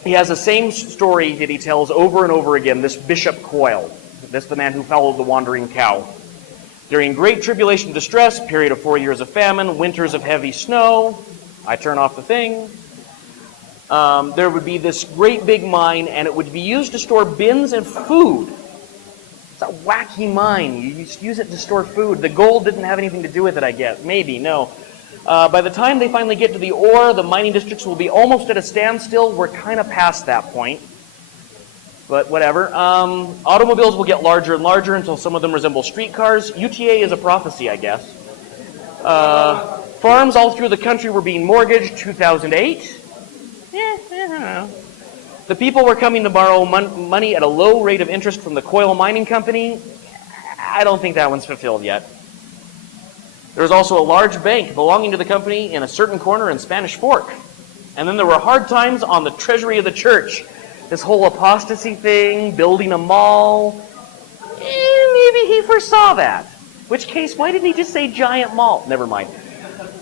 He has the same story that he tells over and over again, this Bishop Coyle. This is the man who followed the wandering cow. During great tribulation and distress, period of 4 years of famine, winters of heavy snow, I turn off the thing. There would be this great big mine, and it would be used to store bins and food. It's a wacky mine. You use it to store food. The gold didn't have anything to do with it, I guess. Maybe, no. By the time they finally get to the ore, the mining districts will be almost at a standstill. We're kind of past that point. But whatever. Automobiles will get larger and larger until some of them resemble streetcars. UTA is a prophecy, I guess. Farms all through the country were being mortgaged. 2008. I don't know. The people were coming to borrow money at a low rate of interest from the Coyle Mining Company. I don't think that one's fulfilled yet. There was also a large bank belonging to the company in a certain corner in Spanish Fork. And then there were hard times on the treasury of the church. This whole apostasy thing, building a mall. Maybe he foresaw that. Which case, why didn't he just say giant mall? Never mind.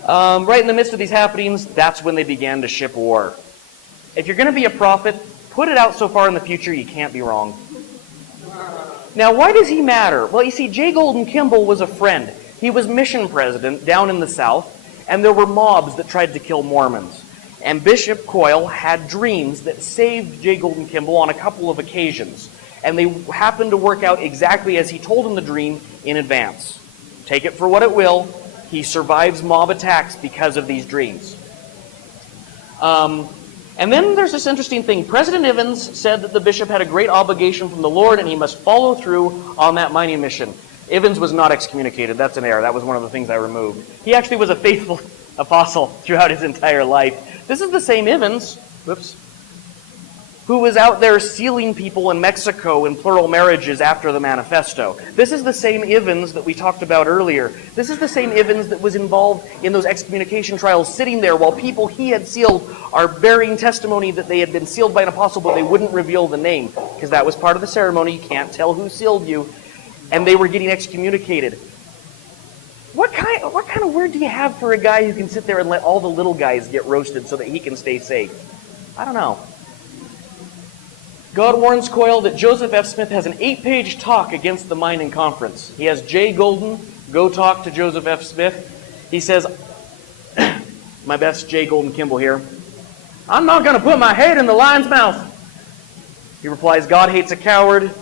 Right in the midst of these happenings, that's when they began to ship war. If you're going to be a prophet, put it out so far in the future you can't be wrong. Now, why does he matter? Well, you see, J. Golden Kimball was a friend. He was mission president down in the South, and there were mobs that tried to kill Mormons. And Bishop Coyle had dreams that saved J. Golden Kimball on a couple of occasions. And they happened to work out exactly as he told him the dream in advance. Take it for what it will. He survives mob attacks because of these dreams. And then there's this interesting thing. President Evans said that the bishop had a great obligation from the Lord and he must follow through on that mining mission. Evans was not excommunicated. That's an error. That was one of the things I removed. He actually was a faithful apostle throughout his entire life. This is the same Evans, who was out there sealing people in Mexico in plural marriages after the manifesto. This is the same Ivins that we talked about earlier. This is the same Ivins that was involved in those excommunication trials, sitting there while people he had sealed are bearing testimony that they had been sealed by an apostle, but they wouldn't reveal the name, because that was part of the ceremony. You can't tell who sealed you. And they were getting excommunicated. What kind of word do you have for a guy who can sit there and let all the little guys get roasted so that he can stay safe? I don't know. God warns Coyle that Joseph F. Smith has an 8-page talk against the mining conference. He has Jay Golden go talk to Joseph F. Smith. He says, my best Jay Golden Kimball here, I'm not going to put my head in the lion's mouth. He replies, God hates a coward.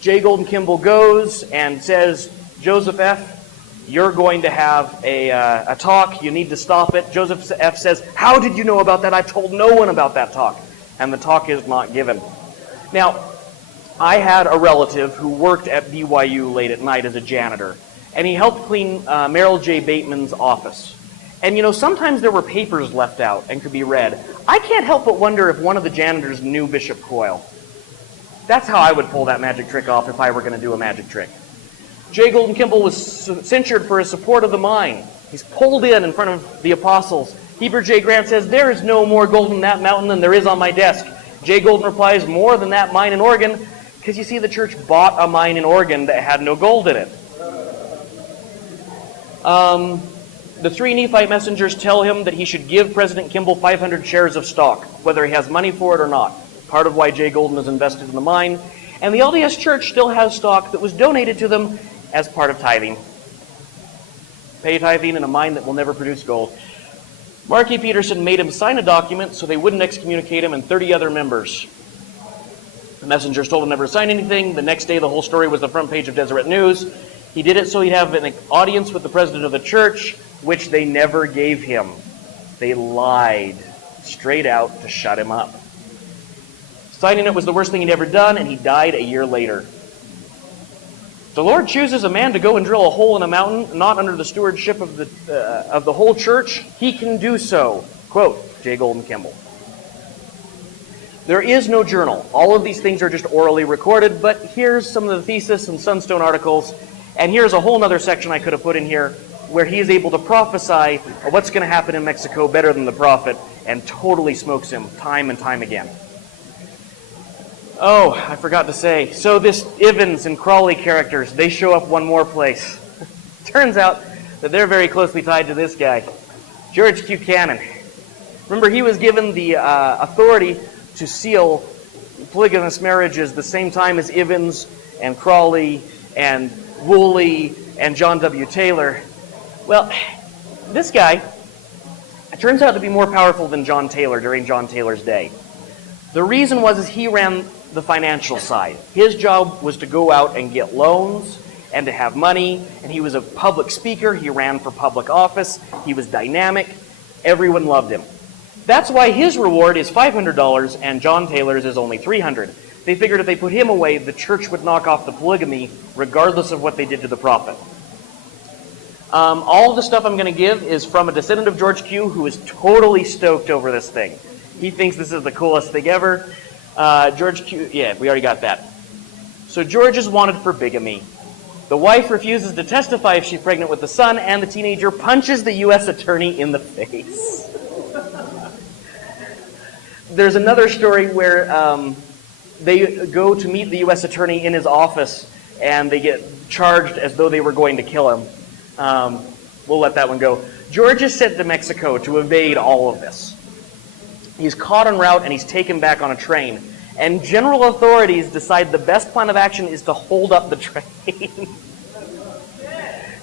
Jay Golden Kimball goes and says, Joseph F., you're going to have a talk. You need to stop it. Joseph F. says, how did you know about that? I told no one about that talk. And the talk is not given. Now, I had a relative who worked at BYU late at night as a janitor, and he helped clean Merrill J. Bateman's office. And you know, sometimes there were papers left out and could be read. I can't help but wonder if one of the janitors knew Bishop Coyle. That's how I would pull that magic trick off if I were going to do a magic trick. J. Golden Kimball was censured for his support of the mine. He's pulled in front of the apostles. Heber J. Grant says, there is no more gold in that mountain than there is on my desk. J. Golden replies, more than that mine in Oregon, because you see the church bought a mine in Oregon that had no gold in it. The 3 Nephite messengers tell him that he should give President Kimball 500 shares of stock, whether he has money for it or not. Part of why J. Golden is invested in the mine. And the LDS Church still has stock that was donated to them as part of tithing. Pay tithing in a mine that will never produce gold. Mark E. Peterson made him sign a document so they wouldn't excommunicate him and 30 other members. The messengers told him never to sign anything. The next day, the whole story was the front page of Deseret News. He did it so he'd have an audience with the president of the church, which they never gave him. They lied straight out to shut him up. Signing it was the worst thing he'd ever done, and he died a year later. The Lord chooses a man to go and drill a hole in a mountain, not under the stewardship of the whole church. He can do so. Quote, J. Golden Kimball. There is no journal. All of these things are just orally recorded, but here's some of the thesis and Sunstone articles, and here's a whole other section I could have put in here where he is able to prophesy what's going to happen in Mexico better than the prophet, and totally smokes him time and time again. Oh, I forgot to say. So this Ivins and Crawley characters, they show up one more place. Turns out that they're very closely tied to this guy, George Q. Cannon. Remember, he was given the authority to seal polygamous marriages the same time as Ivins and Crawley and Woolley and John W. Taylor. Well, this guy turns out to be more powerful than John Taylor during John Taylor's day. The reason was he ran the financial side. His job was to go out and get loans and to have money, and he was a public speaker. He ran for public office. He was dynamic. Everyone loved him. That's why his reward is $500 and John Taylor's is only $300. They figured if they put him away, the church would knock off the polygamy regardless of what they did to the prophet. All the stuff I'm going to give is from a descendant of George Q who is totally stoked over this thing. He thinks this is the coolest thing ever. George Q, yeah, we already got that. So George is wanted for bigamy. The wife refuses to testify if she's pregnant with the son, and the teenager punches the U.S. attorney in the face. There's another story where they go to meet the U.S. attorney in his office, and they get charged as though they were going to kill him. We'll let that one go. George is sent to Mexico to evade all of this. He's caught en route and he's taken back on a train. And general authorities decide the best plan of action is to hold up the train.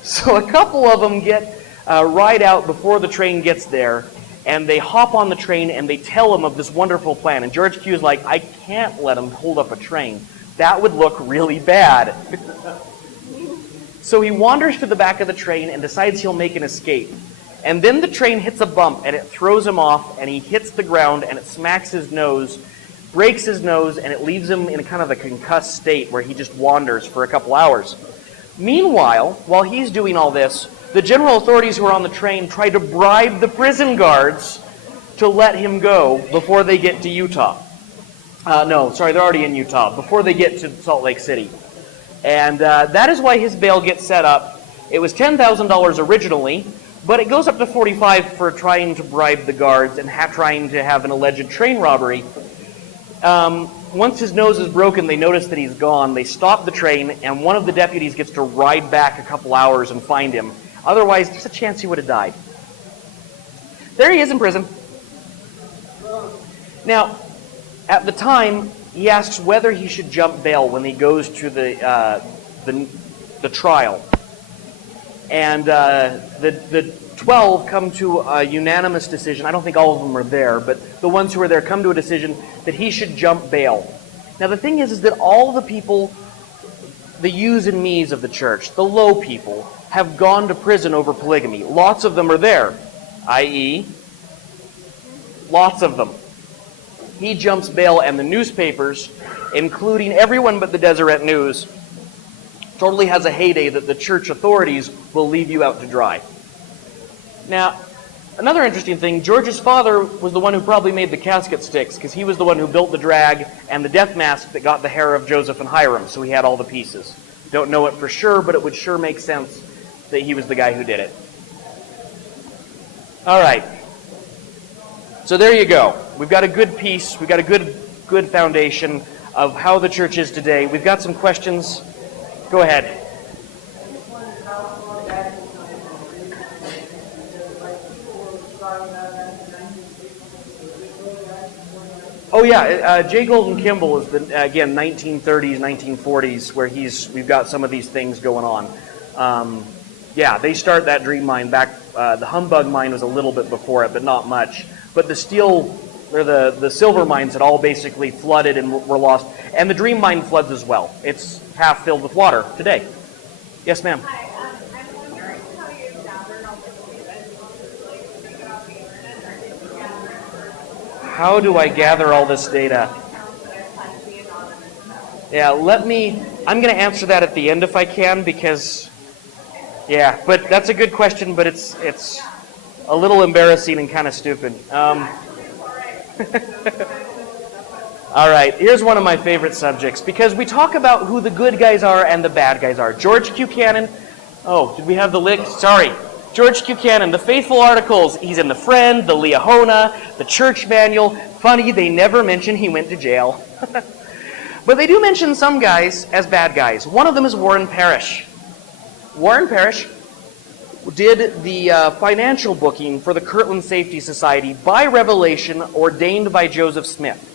So a couple of them get ride out before the train gets there, and they hop on the train and they tell him of this wonderful plan. And George Q is like, I can't let him hold up a train. That would look really bad. So he wanders to the back of the train and decides he'll make an escape. And then the train hits a bump, and it throws him off, and he hits the ground, and it smacks his nose, breaks his nose, and it leaves him in kind of a concussed state where he just wanders for a couple hours. Meanwhile, while he's doing all this, the general authorities who are on the train try to bribe the prison guards to let him go before they get to Utah. No, sorry, they're already in Utah, before they get to Salt Lake City. And that is why his bail gets set up. It was $10,000 originally, but it goes up to $45,000 for trying to bribe the guards and trying to have an alleged train robbery. Once his nose is broken, they notice that he's gone. They stop the train, and one of the deputies gets to ride back a couple hours and find him. Otherwise, there's a chance he would have died. There he is in prison. Now, at the time, he asks whether he should jump bail when he goes to the trial. And the 12 come to a unanimous decision. I don't think all of them are there, but the ones who are there come to a decision that he should jump bail. Now, the thing is that all the people, the yous and me's of the church, the low people, have gone to prison over polygamy. Lots of them are there, i.e., lots of them. He jumps bail, and the newspapers, including everyone but the Deseret News, totally has a heyday that the church authorities will leave you out to dry. Now, another interesting thing, George's father was the one who probably made the casket sticks, because he was the one who built the drag and the death mask that got the hair of Joseph and Hiram, so he had all the pieces. Don't know it for sure, but it would sure make sense that he was the guy who did it. All right. So there you go. We've got a good piece. We've got a good foundation of how the church is today. We've got some questions. Go ahead. Oh yeah, J. Golden Kimball is again 1930s, 1940s, where we've got some of these things going on. Yeah, they start that dream mine back. The humbug mine was a little bit before it, but not much. But the steel, or the silver mines had all basically flooded and were lost. And the dream mine floods as well. It's half filled with water today. Yes, ma'am. Hi, I'm wondering how you gathered all this data. How do I gather all this data? Yeah, I'm going to answer that at the end if I can, because, yeah, but that's a good question, but it's a little embarrassing and kind of stupid. All right, here's one of my favorite subjects, because we talk about who the good guys are and the bad guys are. George Buchanan. Oh, did we have the link? Sorry. George Buchanan, the faithful articles. He's in the Friend, the Liahona, the Church Manual. Funny, they never mention he went to jail. But they do mention some guys as bad guys. One of them is Warren Parrish. Warren Parrish did the financial booking for the Kirtland Safety Society by revelation, ordained by Joseph Smith.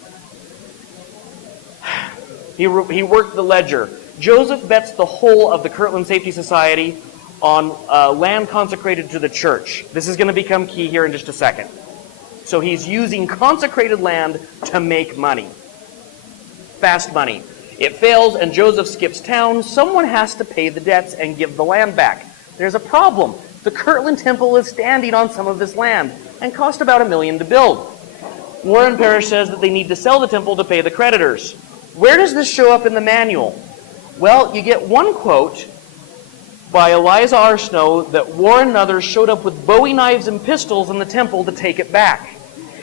He worked the ledger. Joseph bets the whole of the Kirtland Safety Society on land consecrated to the church. This is going to become key here in just a second. So he's using consecrated land to make money. Fast money. It fails and Joseph skips town. Someone has to pay the debts and give the land back. There's a problem. The Kirtland Temple is standing on some of this land and cost about $1 million to build. Warren Parrish says that they need to sell the temple to pay the creditors. Where does this show up in the manual? Well, you get one quote by Eliza R. Snow that Warren and others showed up with Bowie knives and pistols in the temple to take it back.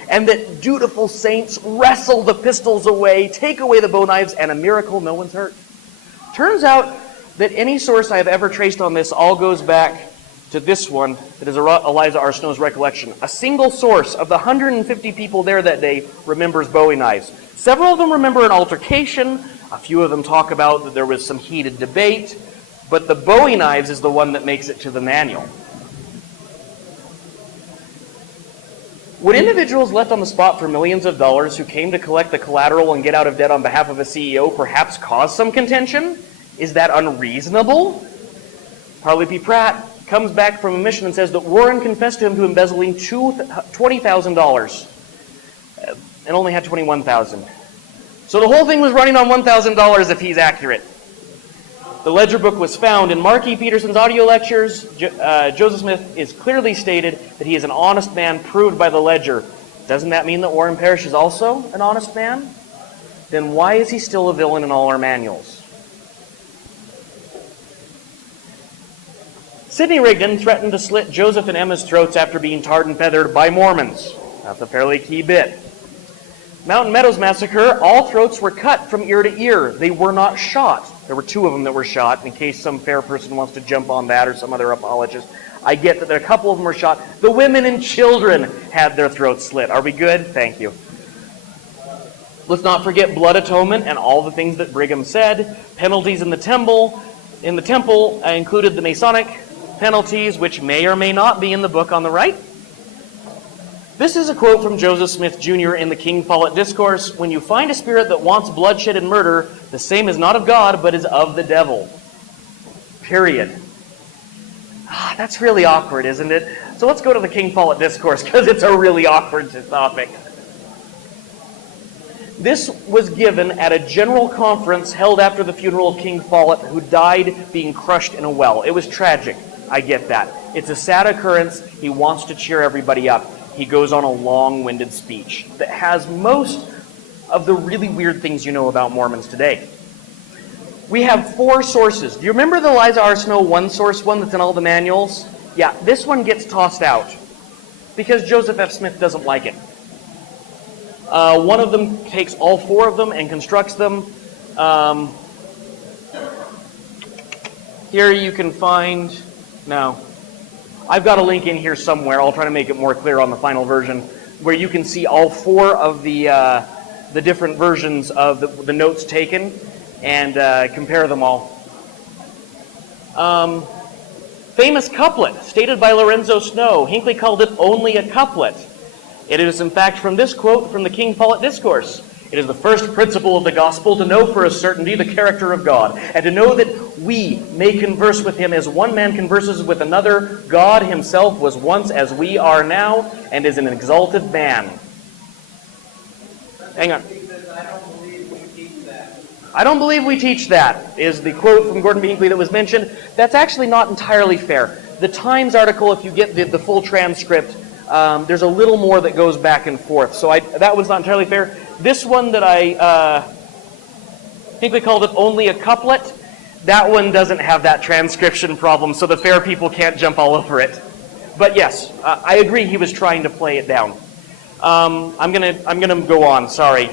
And that dutiful saints wrestle the pistols away, take away the bow knives, and a miracle, no one's hurt. Turns out that any source I have ever traced on this all goes back to this one, that is Eliza R. Snow's recollection. A single source of the 150 people there that day remembers Bowie knives. Several of them remember an altercation. A few of them talk about that there was some heated debate. But the Bowie knives is the one that makes it to the manual. Would individuals left on the spot for millions of dollars who came to collect the collateral and get out of debt on behalf of a CEO perhaps cause some contention? Is that unreasonable? Harley P. Pratt comes back from a mission and says that Warren confessed to him to embezzling $20,000 and only had $21,000. So the whole thing was running on $1,000 if he's accurate. The ledger book was found in Mark E. Peterson's audio lectures. Joseph Smith is clearly stated that he is an honest man proved by the ledger. Doesn't that mean that Warren Parrish is also an honest man? Then why is he still a villain in all our manuals? Sidney Rigdon threatened to slit Joseph and Emma's throats after being tarred and feathered by Mormons. That's a fairly key bit. Mountain Meadows Massacre, all throats were cut from ear to ear. They were not shot. There were 2 of them that were shot, in case some fair person wants to jump on that or some other apologist. I get that a couple of them were shot. The women and children had their throats slit. Are we good? Thank you. Let's not forget blood atonement and all the things that Brigham said. Penalties in the temple included the Masonic penalties, which may or may not be in the book on the right. This is a quote from Joseph Smith Jr. in the King Follet Discourse. When you find a spirit that wants bloodshed and murder, the same is not of God, but is of the devil. Period. That's really awkward, isn't it? So let's go to the King Follet Discourse, because it's a really awkward topic. This was given at a general conference held after the funeral of King Follet, who died being crushed in a well. It was tragic. I get that. It's a sad occurrence. He wants to cheer everybody up. He goes on a long-winded speech that has most of the really weird things you know about Mormons today. We have 4 sources. Do you remember the Eliza R. Snow one-source one that's in all the manuals? Yeah, this one gets tossed out because Joseph F. Smith doesn't like it. One of them takes all 4 of them and constructs them. Here you can find... No. I've got a link in here somewhere. I'll try to make it more clear on the final version, where you can see all 4 of the different versions of the notes taken and compare them all. Famous couplet, stated by Lorenzo Snow. Hinckley called it only a couplet. It is, in fact, from this quote from the King Follet Discourse. It is the first principle of the gospel to know for a certainty the character of God, and to know that we may converse with him as one man converses with another. God himself was once as we are now, and is an exalted man. Hang on. I don't believe we teach that, is the quote from Gordon B. Hinckley that was mentioned. That's actually not entirely fair. The Times article, if you get the full transcript, there's a little more that goes back and forth. So that one's not entirely fair. This one that I think we called it only a couplet, that one doesn't have that transcription problem, so the fair people can't jump all over it. But yes, I agree he was trying to play it down. I'm gonna go on, sorry.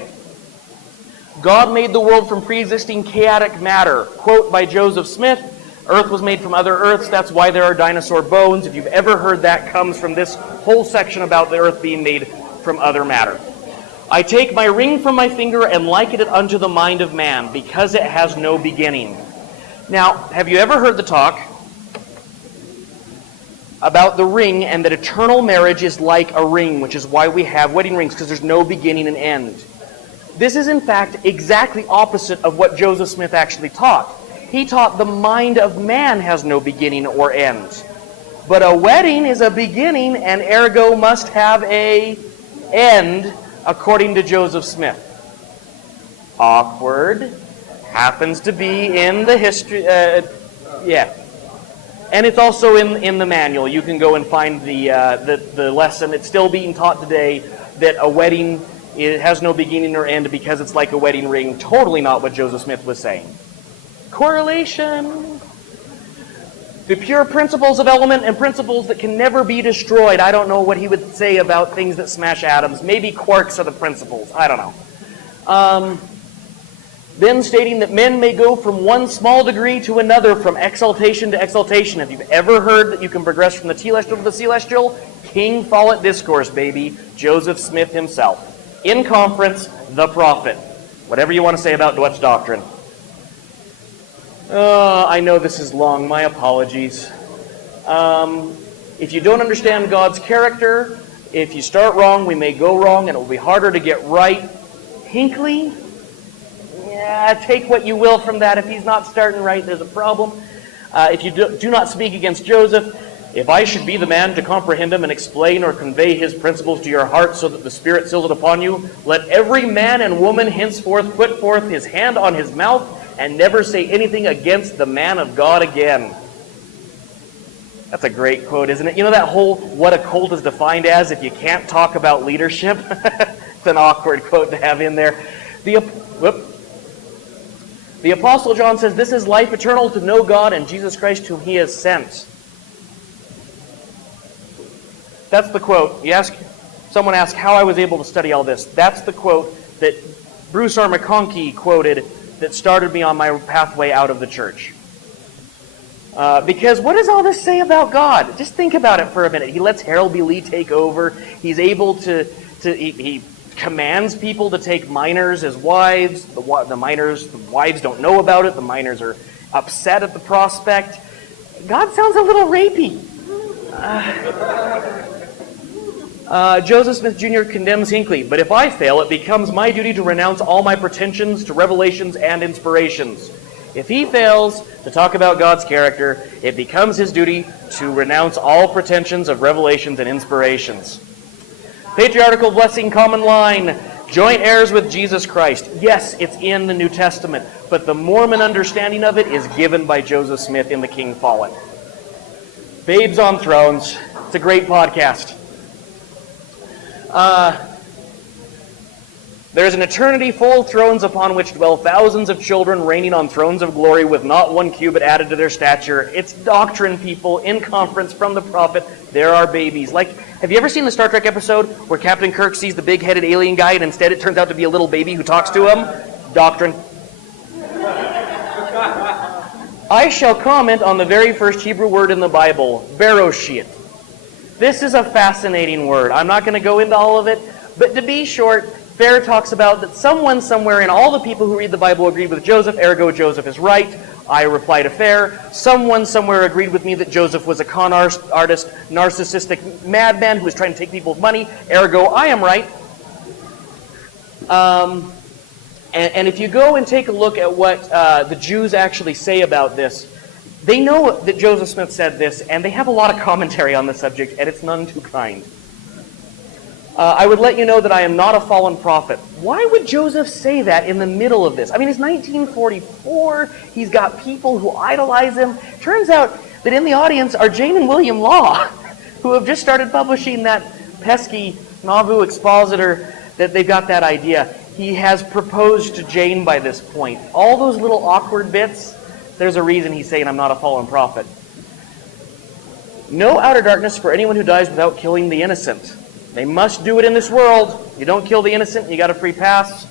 God made the world from pre-existing chaotic matter. Quote by Joseph Smith, Earth was made from other earths, that's why there are dinosaur bones. If you've ever heard that, comes from this whole section about the earth being made from other matter. I take my ring from my finger and liken it unto the mind of man, because it has no beginning. Now, have you ever heard the talk about the ring and that eternal marriage is like a ring, which is why we have wedding rings, because there's no beginning and end. This is, in fact, exactly opposite of what Joseph Smith actually taught. He taught the mind of man has no beginning or end. But a wedding is a beginning and ergo must have a end, according to Joseph Smith. Awkward. Happens to be in the history. Yeah. And it's also in the manual. You can go and find the lesson. It's still being taught today that a wedding has no beginning or end because it's like a wedding ring. Totally not what Joseph Smith was saying. Correlation. The pure principles of element and principles that can never be destroyed. I don't know what he would say about things that smash atoms. Maybe quarks are the principles. I don't know. Then stating that men may go from one small degree to another, from exaltation to exaltation. If you've ever heard that you can progress from the telestial to the celestial, King Follet Discourse, baby. Joseph Smith himself. In conference, the prophet. Whatever you want to say about Dweck's doctrine. I know this is long. My apologies. If you don't understand God's character, if you start wrong, we may go wrong, and it will be harder to get right. Hinckley? Yeah, take what you will from that. If he's not starting right, there's a problem. If you do not speak against Joseph, if I should be the man to comprehend him and explain or convey his principles to your heart so that the Spirit seals it upon you, let every man and woman henceforth put forth his hand on his mouth and never say anything against the man of God again. That's a great quote, isn't it? You know that whole what a cult is defined as if you can't talk about leadership? It's an awkward quote to have in there. The Apostle John says, this is life eternal, to know God and Jesus Christ whom he has sent. That's the quote. You ask, Someone asked how I was able to study all this. That's the quote that Bruce R. McConkie quoted that started me on my pathway out of the church. Because what does all this say about God? Just think about it for a minute. He lets Harold B. Lee take over. He's able he commands people to take minors as wives. The wives don't know about it. The minors are upset at the prospect. God sounds a little rapey. Joseph Smith Jr. condemns Hinckley, but if I fail, it becomes my duty to renounce all my pretensions to revelations and inspirations. If he fails to talk about God's character, it becomes his duty to renounce all pretensions of revelations and inspirations. Patriarchal blessing, common line, joint heirs with Jesus Christ. Yes, it's in the New Testament, but the Mormon understanding of it is given by Joseph Smith in the King Follet. Babes on Thrones. It's a great podcast. There is an eternity full of thrones upon which dwell thousands of children reigning on thrones of glory with not one cubit added to their stature. It's doctrine, people, in conference from the prophet. There are babies. Like, have you ever seen the Star Trek episode where Captain Kirk sees the big-headed alien guy and instead it turns out to be a little baby who talks to him? Doctrine. I shall comment on the very first Hebrew word in the Bible, Beroshit. This is a fascinating word. I'm not going to go into all of it, but to be short, Fair talks about that someone somewhere in all the people who read the Bible agreed with Joseph, ergo Joseph is right. I reply to Fair, someone somewhere agreed with me that Joseph was a con artist, narcissistic madman who was trying to take people's money, ergo I am right. And if you go and take a look at what the Jews actually say about this, they know that Joseph Smith said this, and they have a lot of commentary on the subject, and it's none too kind. I would let you know that I am not a fallen prophet. Why would Joseph say that in the middle of this? I mean, it's 1944. He's got people who idolize him. Turns out that in the audience are Jane and William Law, who have just started publishing that pesky Nauvoo expositor that they've got that idea. He has proposed to Jane by this point. All those little awkward bits, there's a reason he's saying I'm not a fallen prophet. No outer darkness for anyone who dies without killing the innocent. They must do it in this world. You don't kill the innocent, you got a free pass.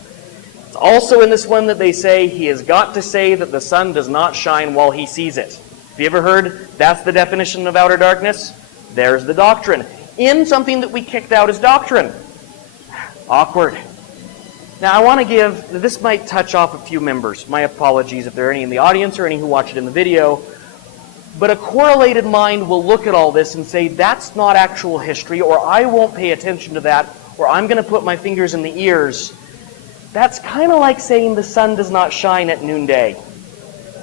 It's also in this one that they say he has got to say that the sun does not shine while he sees it. Have you ever heard that's the definition of outer darkness? There's the doctrine. In something that we kicked out as doctrine. Awkward. Now I want to give, this might touch off a few members. My apologies if there are any in the audience or any who watch it in the video. But a correlated mind will look at all this and say, that's not actual history, or I won't pay attention to that, or I'm going to put my fingers in the ears. That's kind of like saying the sun does not shine at noonday,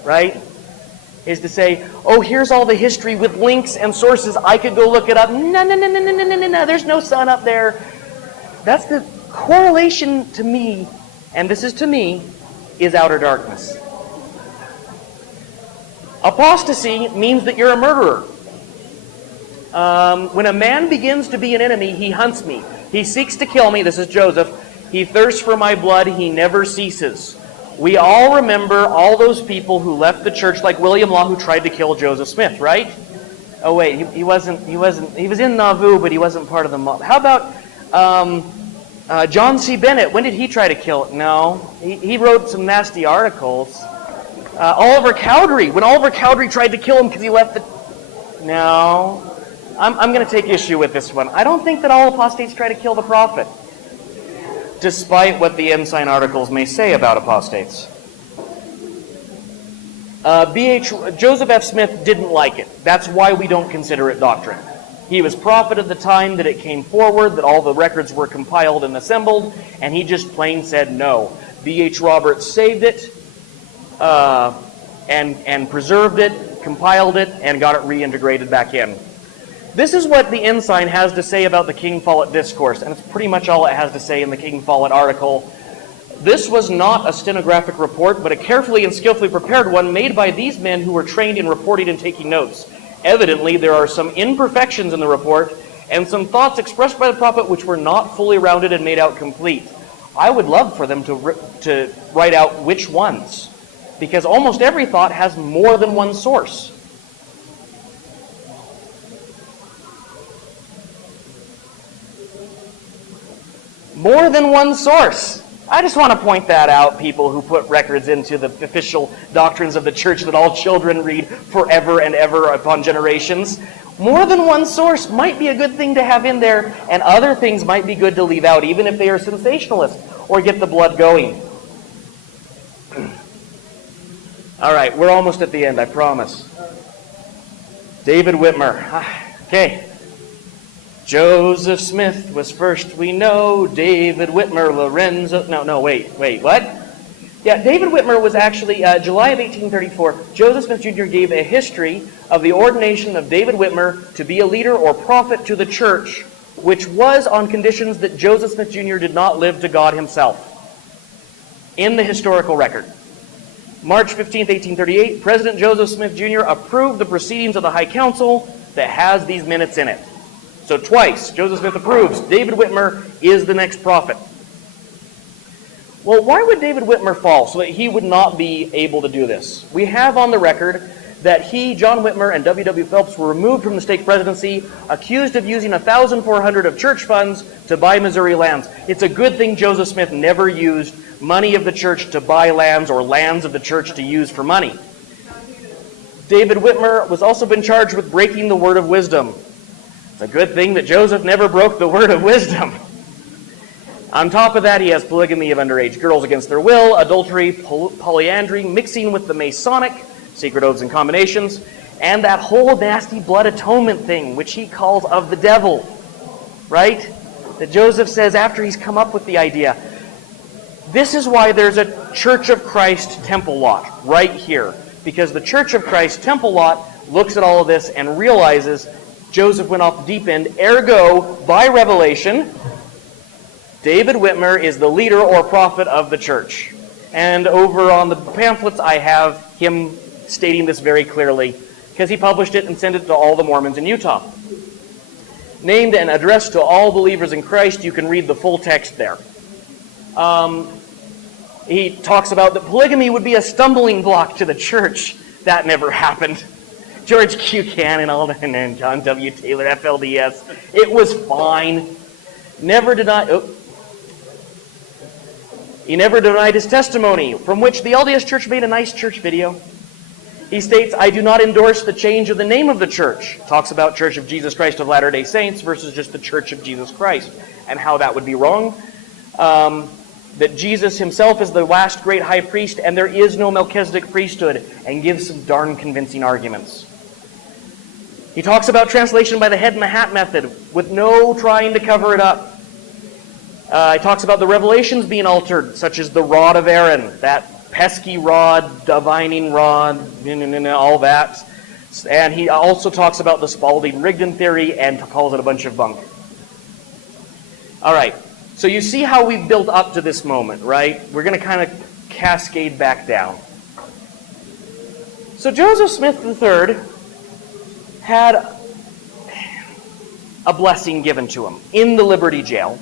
right? Is to say, oh, here's all the history with links and sources. I could go look it up. No, there's no sun up there. That's the correlation to me, and this is to me, is outer darkness. Apostasy means that you're a murderer. When a man begins to be an enemy, he hunts me. He seeks to kill me. This is Joseph. He thirsts for my blood. He never ceases. We all remember all those people who left the church, like William Law, who tried to kill Joseph Smith, right? Oh wait, he was in Nauvoo, but he wasn't part of the mob. How about John C. Bennett? When did he try to kill it? No, he wrote some nasty articles. Oliver Cowdery, when Oliver Cowdery tried to kill him because he left the... No. I'm going to take issue with this one. I don't think that all apostates try to kill the prophet, despite what the Ensign articles may say about apostates. Joseph F. Smith didn't like it. That's why we don't consider it doctrine. He was prophet at the time that it came forward, that all the records were compiled and assembled, and he just plain said no. B.H. Roberts saved it, and preserved it, compiled it, and got it reintegrated back in. This is what the Ensign has to say about the King Follet Discourse, and it's pretty much all it has to say in the King Follet article. This was not a stenographic report, but a carefully and skillfully prepared one made by these men who were trained in reporting and taking notes. Evidently, there are some imperfections in the report, and some thoughts expressed by the prophet which were not fully rounded and made out complete. I would love for them to write out which ones, because almost every thought has more than one source. More than one source. I just want to point that out, people who put records into the official doctrines of the church that all children read forever and ever upon generations. More than one source might be a good thing to have in there, and other things might be good to leave out, even if they are sensationalist or get the blood going. All right, we're almost at the end, I promise. David Whitmer. Okay. Joseph Smith was first, we know. David Whitmer, Lorenzo... No, wait, what? Yeah, David Whitmer was actually, July of 1834, Joseph Smith Jr. gave a history of the ordination of David Whitmer to be a leader or prophet to the church, which was on conditions that Joseph Smith Jr. did not live to God himself, in the historical record. March 15, 1838, President Joseph Smith Jr. approved the proceedings of the High Council that has these minutes in it. So twice, Joseph Smith approves. David Whitmer is the next prophet. Well, why would David Whitmer fall so that he would not be able to do this? We have on the record that he, John Whitmer, and W.W. Phelps were removed from the stake presidency, accused of using $1,400 of church funds to buy Missouri lands. It's a good thing Joseph Smith never used money of the church to buy lands or lands of the church to use for money. David Whitmer was also been charged with breaking the word of wisdom. It's a good thing that Joseph never broke the word of wisdom. On top of that, he has polygamy of underage girls against their will, adultery, polyandry, mixing with the Masonic, secret oaths and combinations, and that whole nasty blood atonement thing, which he calls of the devil, right? That Joseph says after he's come up with the idea. This is why there's a Church of Christ temple lot right here, because the Church of Christ temple lot looks at all of this and realizes Joseph went off the deep end, ergo, by revelation, David Whitmer is the leader or prophet of the church. And over on the pamphlets, I have him stating this very clearly, because he published it and sent it to all the Mormons in Utah. Named and addressed to all believers in Christ, you can read the full text there. He talks about that polygamy would be a stumbling block to the church. That never happened. George Q. Cannon and John W. Taylor, FLDS. It was fine. He never denied his testimony, from which the LDS Church made a nice church video. He states, I do not endorse the change of the name of the church. Talks about Church of Jesus Christ of Latter-day Saints versus just the Church of Jesus Christ, and how that would be wrong. That Jesus himself is the last great high priest, and there is no Melchizedek priesthood, and gives some darn convincing arguments. He talks about translation by the head in the hat method, with no trying to cover it up. He talks about the revelations being altered, such as the rod of Aaron, that pesky rod, divining rod, all that. And he also talks about the Spalding-Rigdon theory and calls it a bunch of bunk. All right, so you see how we've built up to this moment, right? We're going to kind of cascade back down. So Joseph Smith III had a blessing given to him in the Liberty Jail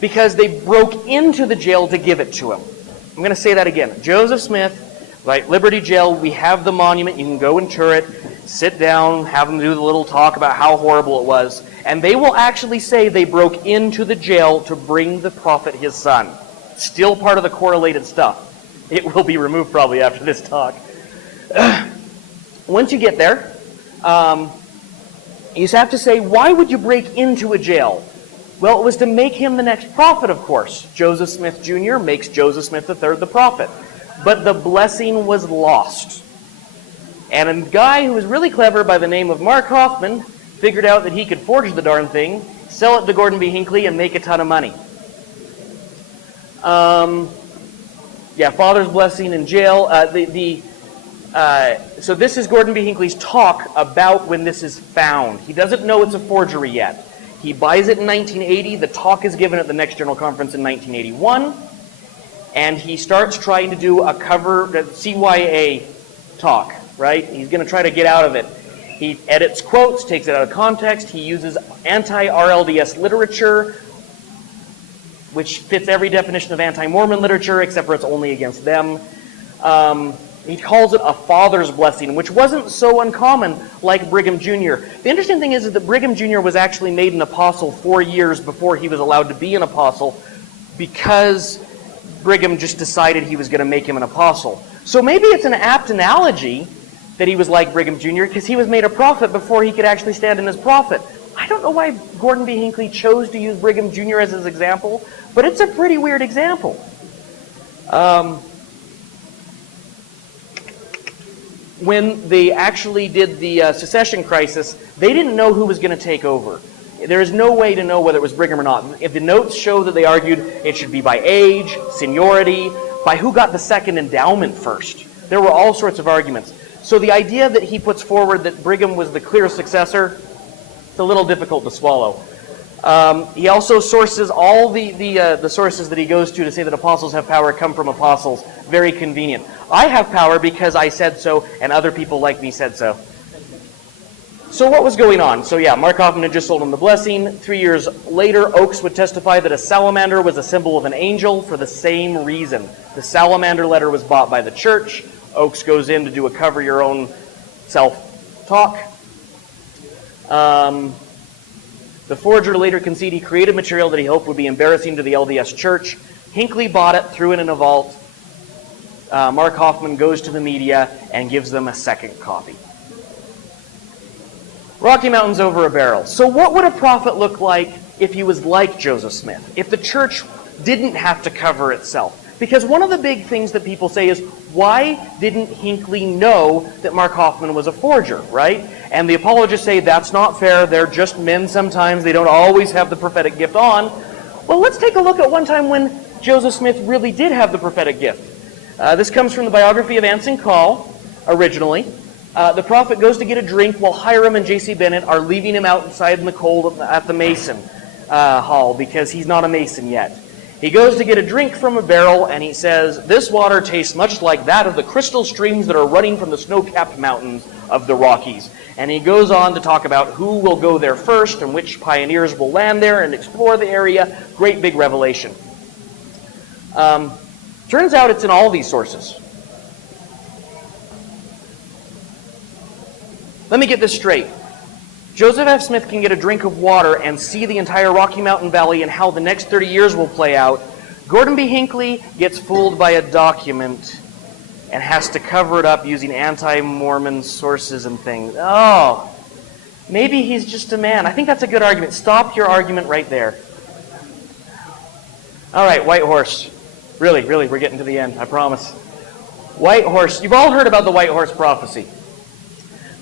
because they broke into the jail to give it to him. I'm going to say that again. Joseph Smith, right, Liberty Jail, we have the monument. You can go and tour it, sit down, have them do the little talk about how horrible it was. And they will actually say they broke into the jail to bring the prophet his son. Still part of the correlated stuff. It will be removed probably after this talk. Once you get there, you have to say, why would you break into a jail? Well, it was to make him the next prophet, of course. Joseph Smith Jr. makes Joseph Smith III the prophet. But the blessing was lost. And a guy who was really clever by the name of Mark Hoffman figured out that he could forge the darn thing, sell it to Gordon B. Hinckley, and make a ton of money. Father's blessing in jail. So this is Gordon B. Hinckley's talk about when this is found. He doesn't know it's a forgery yet. He buys it in 1980. The talk is given at the next General Conference in 1981. And he starts trying to do a CYA talk, right? He's going to try to get out of it. He edits quotes, takes it out of context. He uses anti-RLDS literature, which fits every definition of anti-Mormon literature, except for it's only against them. He calls it a father's blessing, which wasn't so uncommon like Brigham Jr. The interesting thing is that Brigham Jr. was actually made an apostle 4 years before he was allowed to be an apostle, because Brigham just decided he was going to make him an apostle. So maybe it's an apt analogy that he was like Brigham Jr. because he was made a prophet before he could actually stand in as prophet. I don't know why Gordon B. Hinckley chose to use Brigham Jr. as his example, but it's a pretty weird example. When they actually did the secession crisis, they didn't know who was going to take over. There is no way to know whether it was Brigham or not. If the notes show that they argued it should be by age, seniority, by who got the second endowment first. There were all sorts of arguments. So the idea that he puts forward that Brigham was the clear successor, it's a little difficult to swallow. He also sources all the sources that he goes to say that apostles have power come from apostles. Very convenient. I have power because I said so, and other people like me said so. So what was going on? So yeah, Mark Hoffman had just sold him the blessing. 3 years later, Oakes would testify that a salamander was a symbol of an angel for the same reason. The salamander letter was bought by the church. Oakes goes in to do a cover-your-own-self talk. The forger later conceded he created material that he hoped would be embarrassing to the LDS Church. Hinckley bought it, threw it in a vault. Mark Hoffman goes to the media and gives them a second copy. Rocky Mountain's over a barrel. So what would a prophet look like if he was like Joseph Smith? If the church didn't have to cover itself? Because one of the big things that people say is, why didn't Hinckley know that Mark Hoffman was a forger, right? And the apologists say that's not fair. They're just men sometimes. They don't always have the prophetic gift on. Well, let's take a look at one time when Joseph Smith really did have the prophetic gift. This comes from the biography of Anson Call, originally. The prophet goes to get a drink while Hiram and J.C. Bennett are leaving him outside in the cold at the Mason Hall because he's not a Mason yet. He goes to get a drink from a barrel and he says, "This water tastes much like that of the crystal streams that are running from the snow-capped mountains of the Rockies." And he goes on to talk about who will go there first and which pioneers will land there and explore the area. Great big revelation. Turns out it's in all these sources. Let me get this straight. Joseph F. Smith can get a drink of water and see the entire Rocky Mountain Valley and how the next 30 years will play out. Gordon B. Hinckley gets fooled by a document and has to cover it up using anti-Mormon sources and things. Oh, maybe he's just a man. I think that's a good argument. Stop your argument right there. All right, White Horse. Really, we're getting to the end, I promise. White Horse. You've all heard about the White Horse prophecy.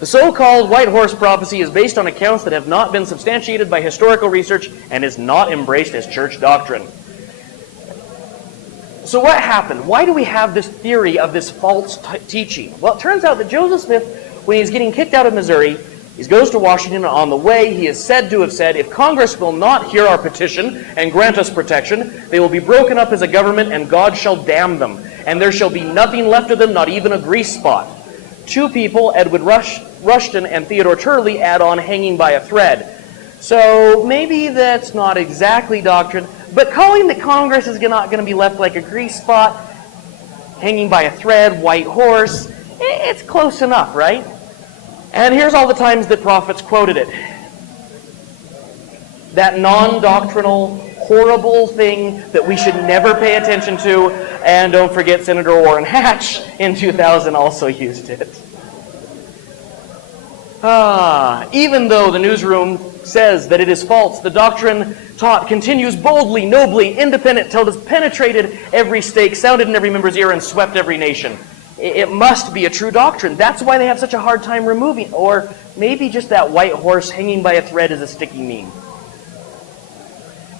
The so-called White Horse prophecy is based on accounts that have not been substantiated by historical research and is not embraced as church doctrine. So what happened? Why do we have this theory of this false teaching? Well, it turns out that Joseph Smith, when he's getting kicked out of Missouri, he goes to Washington, and on the way he is said to have said, "If Congress will not hear our petition and grant us protection, they will be broken up as a government and God shall damn them. And there shall be nothing left of them, not even a grease spot." Two people, Edward Rushton and Theodore Turley, add on hanging by a thread. So maybe that's not exactly doctrine, but calling that Congress is not going to be left like a grease spot, hanging by a thread, white horse, it's close enough, right? And here's all the times that prophets quoted it. That non-doctrinal, horrible thing that we should never pay attention to. And don't forget Senator Orrin Hatch in 2000 also used it. Even though the newsroom says that it is false, the doctrine taught continues boldly, nobly, independent, till it has penetrated every stake, sounded in every member's ear, and swept every nation. It must be a true doctrine. That's why they have such a hard time removing. Or maybe just that white horse hanging by a thread is a sticky meme.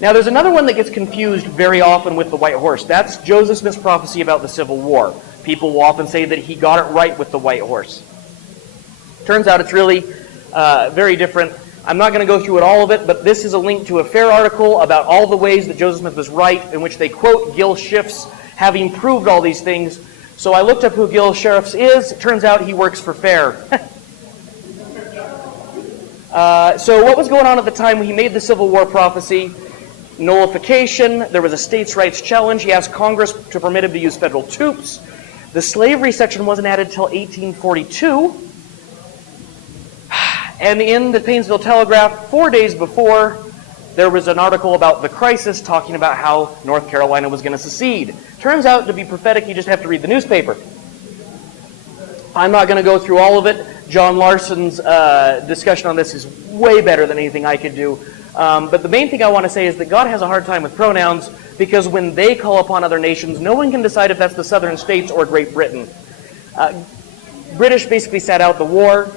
Now, there's another one that gets confused very often with the white horse. That's Joseph Smith's prophecy about the Civil War. People will often say that he got it right with the white horse. Turns out it's really very different. I'm not going to go through all of it, but this is a link to a fair article about all the ways that Joseph Smith was right, in which they quote Gil Schiff's having proved all these things. So I looked up who Gil Schiff is. It turns out he works for FAIR. So what was going on at the time when he made the Civil War prophecy? Nullification. There was a states' rights challenge. He asked Congress to permit him to use federal troops. The slavery section wasn't added until 1842. And in the Painesville Telegraph, 4 days before, there was an article about the crisis talking about how North Carolina was going to secede. Turns out to be prophetic, you just have to read the newspaper. I'm not going to go through all of it. John Larson's discussion on this is way better than anything I could do. But the main thing I want to say is that God has a hard time with pronouns because when they call upon other nations, no one can decide if that's the southern states or Great Britain. British basically sat out the war.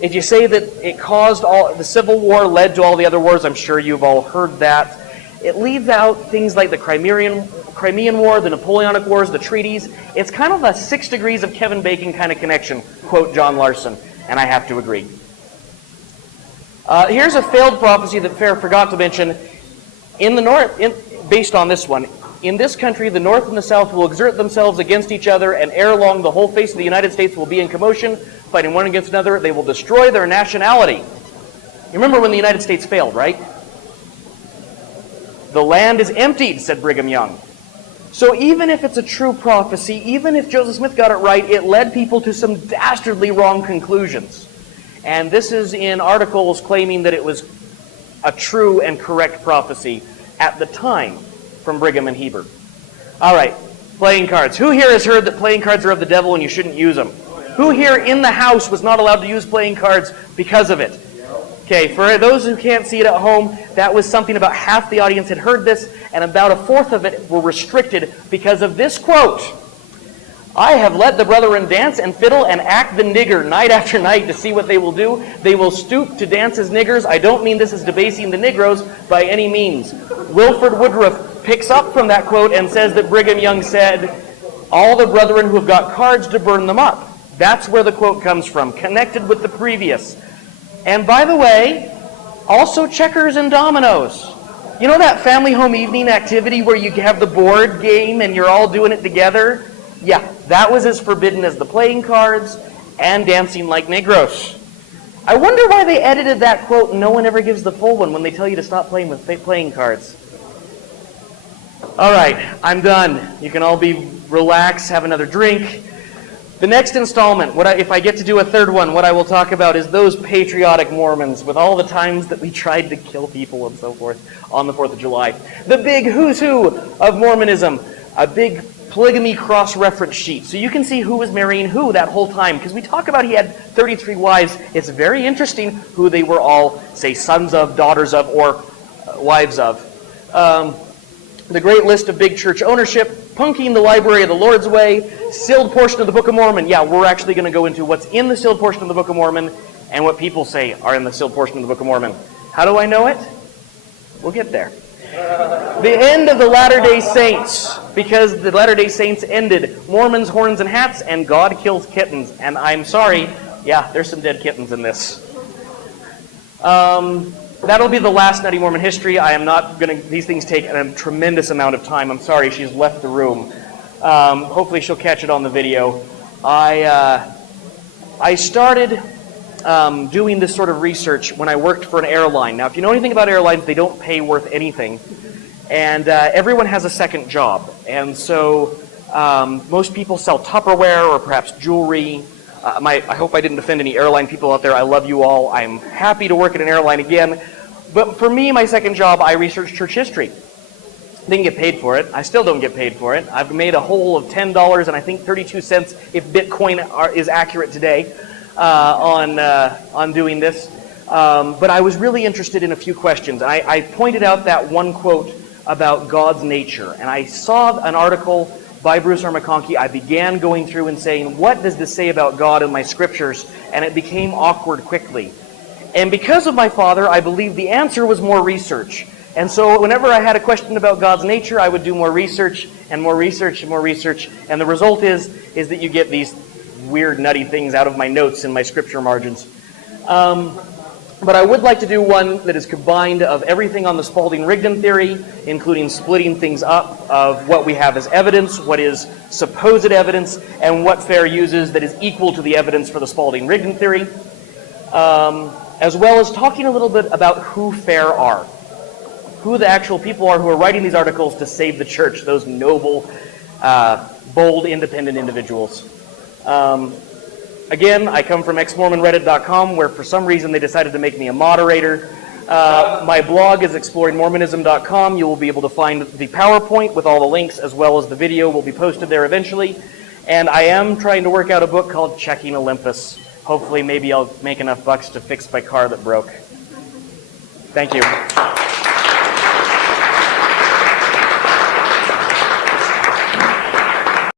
If you say that it caused the Civil War led to all the other wars, I'm sure you've all heard that. It leaves out things like the Crimean War, the Napoleonic Wars, the treaties. It's kind of a 6 degrees of Kevin Bacon kind of connection, quote John Larson, and I have to agree. Here's a failed prophecy that Fair forgot to mention. In the North, based on this one, in this country, the North and the South will exert themselves against each other, and ere long the whole face of the United States will be in commotion, fighting one against another. They will destroy their nationality. You remember when the United States failed, right? The land is emptied, said Brigham Young. So even if it's a true prophecy, even if Joseph Smith got it right, it led people to some dastardly wrong conclusions. And this is in articles claiming that it was a true and correct prophecy at the time from Brigham and Heber. All right, playing cards. Who here has heard that playing cards are of the devil and you shouldn't use them? Who here in the house was not allowed to use playing cards because of it? Okay, for those who can't see it at home, that was something about half the audience had heard this, and about a fourth of it were restricted because of this quote. I have let the brethren dance and fiddle and act the nigger night after night to see what they will do. They will stoop to dance as niggers. I don't mean this is debasing the Negroes by any means. Wilford Woodruff picks up from that quote and says that Brigham Young said, all the brethren who have got cards to burn them up. That's where the quote comes from, connected with the previous. And by the way, also checkers and dominoes. You know that family home evening activity where you have the board game and you're all doing it together? Yeah, that was as forbidden as the playing cards and dancing like Negroes. I wonder why they edited that quote and no one ever gives the full one when they tell you to stop playing with playing cards. All right, I'm done. You can all be relaxed, have another drink. The next installment, if I get to do a third one, what I will talk about is those patriotic Mormons with all the times that we tried to kill people and so forth on the 4th of July. The big who's who of Mormonism, a big polygamy cross-reference sheet. So you can see who was marrying who that whole time. Because we talk about he had 33 wives. It's very interesting who they were all, say, sons of, daughters of, or wives of. The great list of big church ownership, punking the Library of the Lord's Way, sealed portion of the Book of Mormon. Yeah, we're actually going to go into what's in the sealed portion of the Book of Mormon and what people say are in the sealed portion of the Book of Mormon. How do I know it? We'll get there. The end of the Latter-day Saints, because the Latter-day Saints ended Mormons, horns, and hats, and God kills kittens. And I'm sorry, yeah, there's some dead kittens in this. That'll be the last Nutty Mormon history. I am not going to, these things take a tremendous amount of time. I'm sorry, she's left the room. Hopefully she'll catch it on the video. I started doing this sort of research when I worked for an airline. Now, if you know anything about airlines, they don't pay worth anything. And everyone has a second job. And so most people sell Tupperware or perhaps jewelry. I hope I didn't offend any airline people out there. I love you all. I'm happy to work at an airline again. But for me, my second job, I researched church history. Didn't get paid for it. I still don't get paid for it. I've made a whole of $10 and I think 32 cents if Bitcoin is accurate today on doing this. But I was really interested in a few questions. I pointed out that one quote about God's nature. And I saw an article by Bruce R. McConkie. I began going through and saying, what does this say about God in my scriptures? And it became awkward quickly. And because of my father, I believe the answer was more research. And so whenever I had a question about God's nature, I would do more research and more research and more research. And the result is that you get these weird, nutty things out of my notes in my scripture margins. But I would like to do one that is combined of everything on the Spalding-Rigdon theory, including splitting things up of what we have as evidence, what is supposed evidence, and what Fair uses that is equal to the evidence for the Spalding-Rigdon theory, as well as talking a little bit about who Fair are, who the actual people are who are writing these articles to save the church, those noble bold, independent individuals. Again, I come from exmormonreddit.com, where for some reason they decided to make me a moderator. My blog is exploringmormonism.com. You will be able to find the PowerPoint with all the links, as well as the video will be posted there eventually. And I am trying to work out a book called Checking Olympus. Hopefully, maybe I'll make enough bucks to fix my car that broke. Thank you.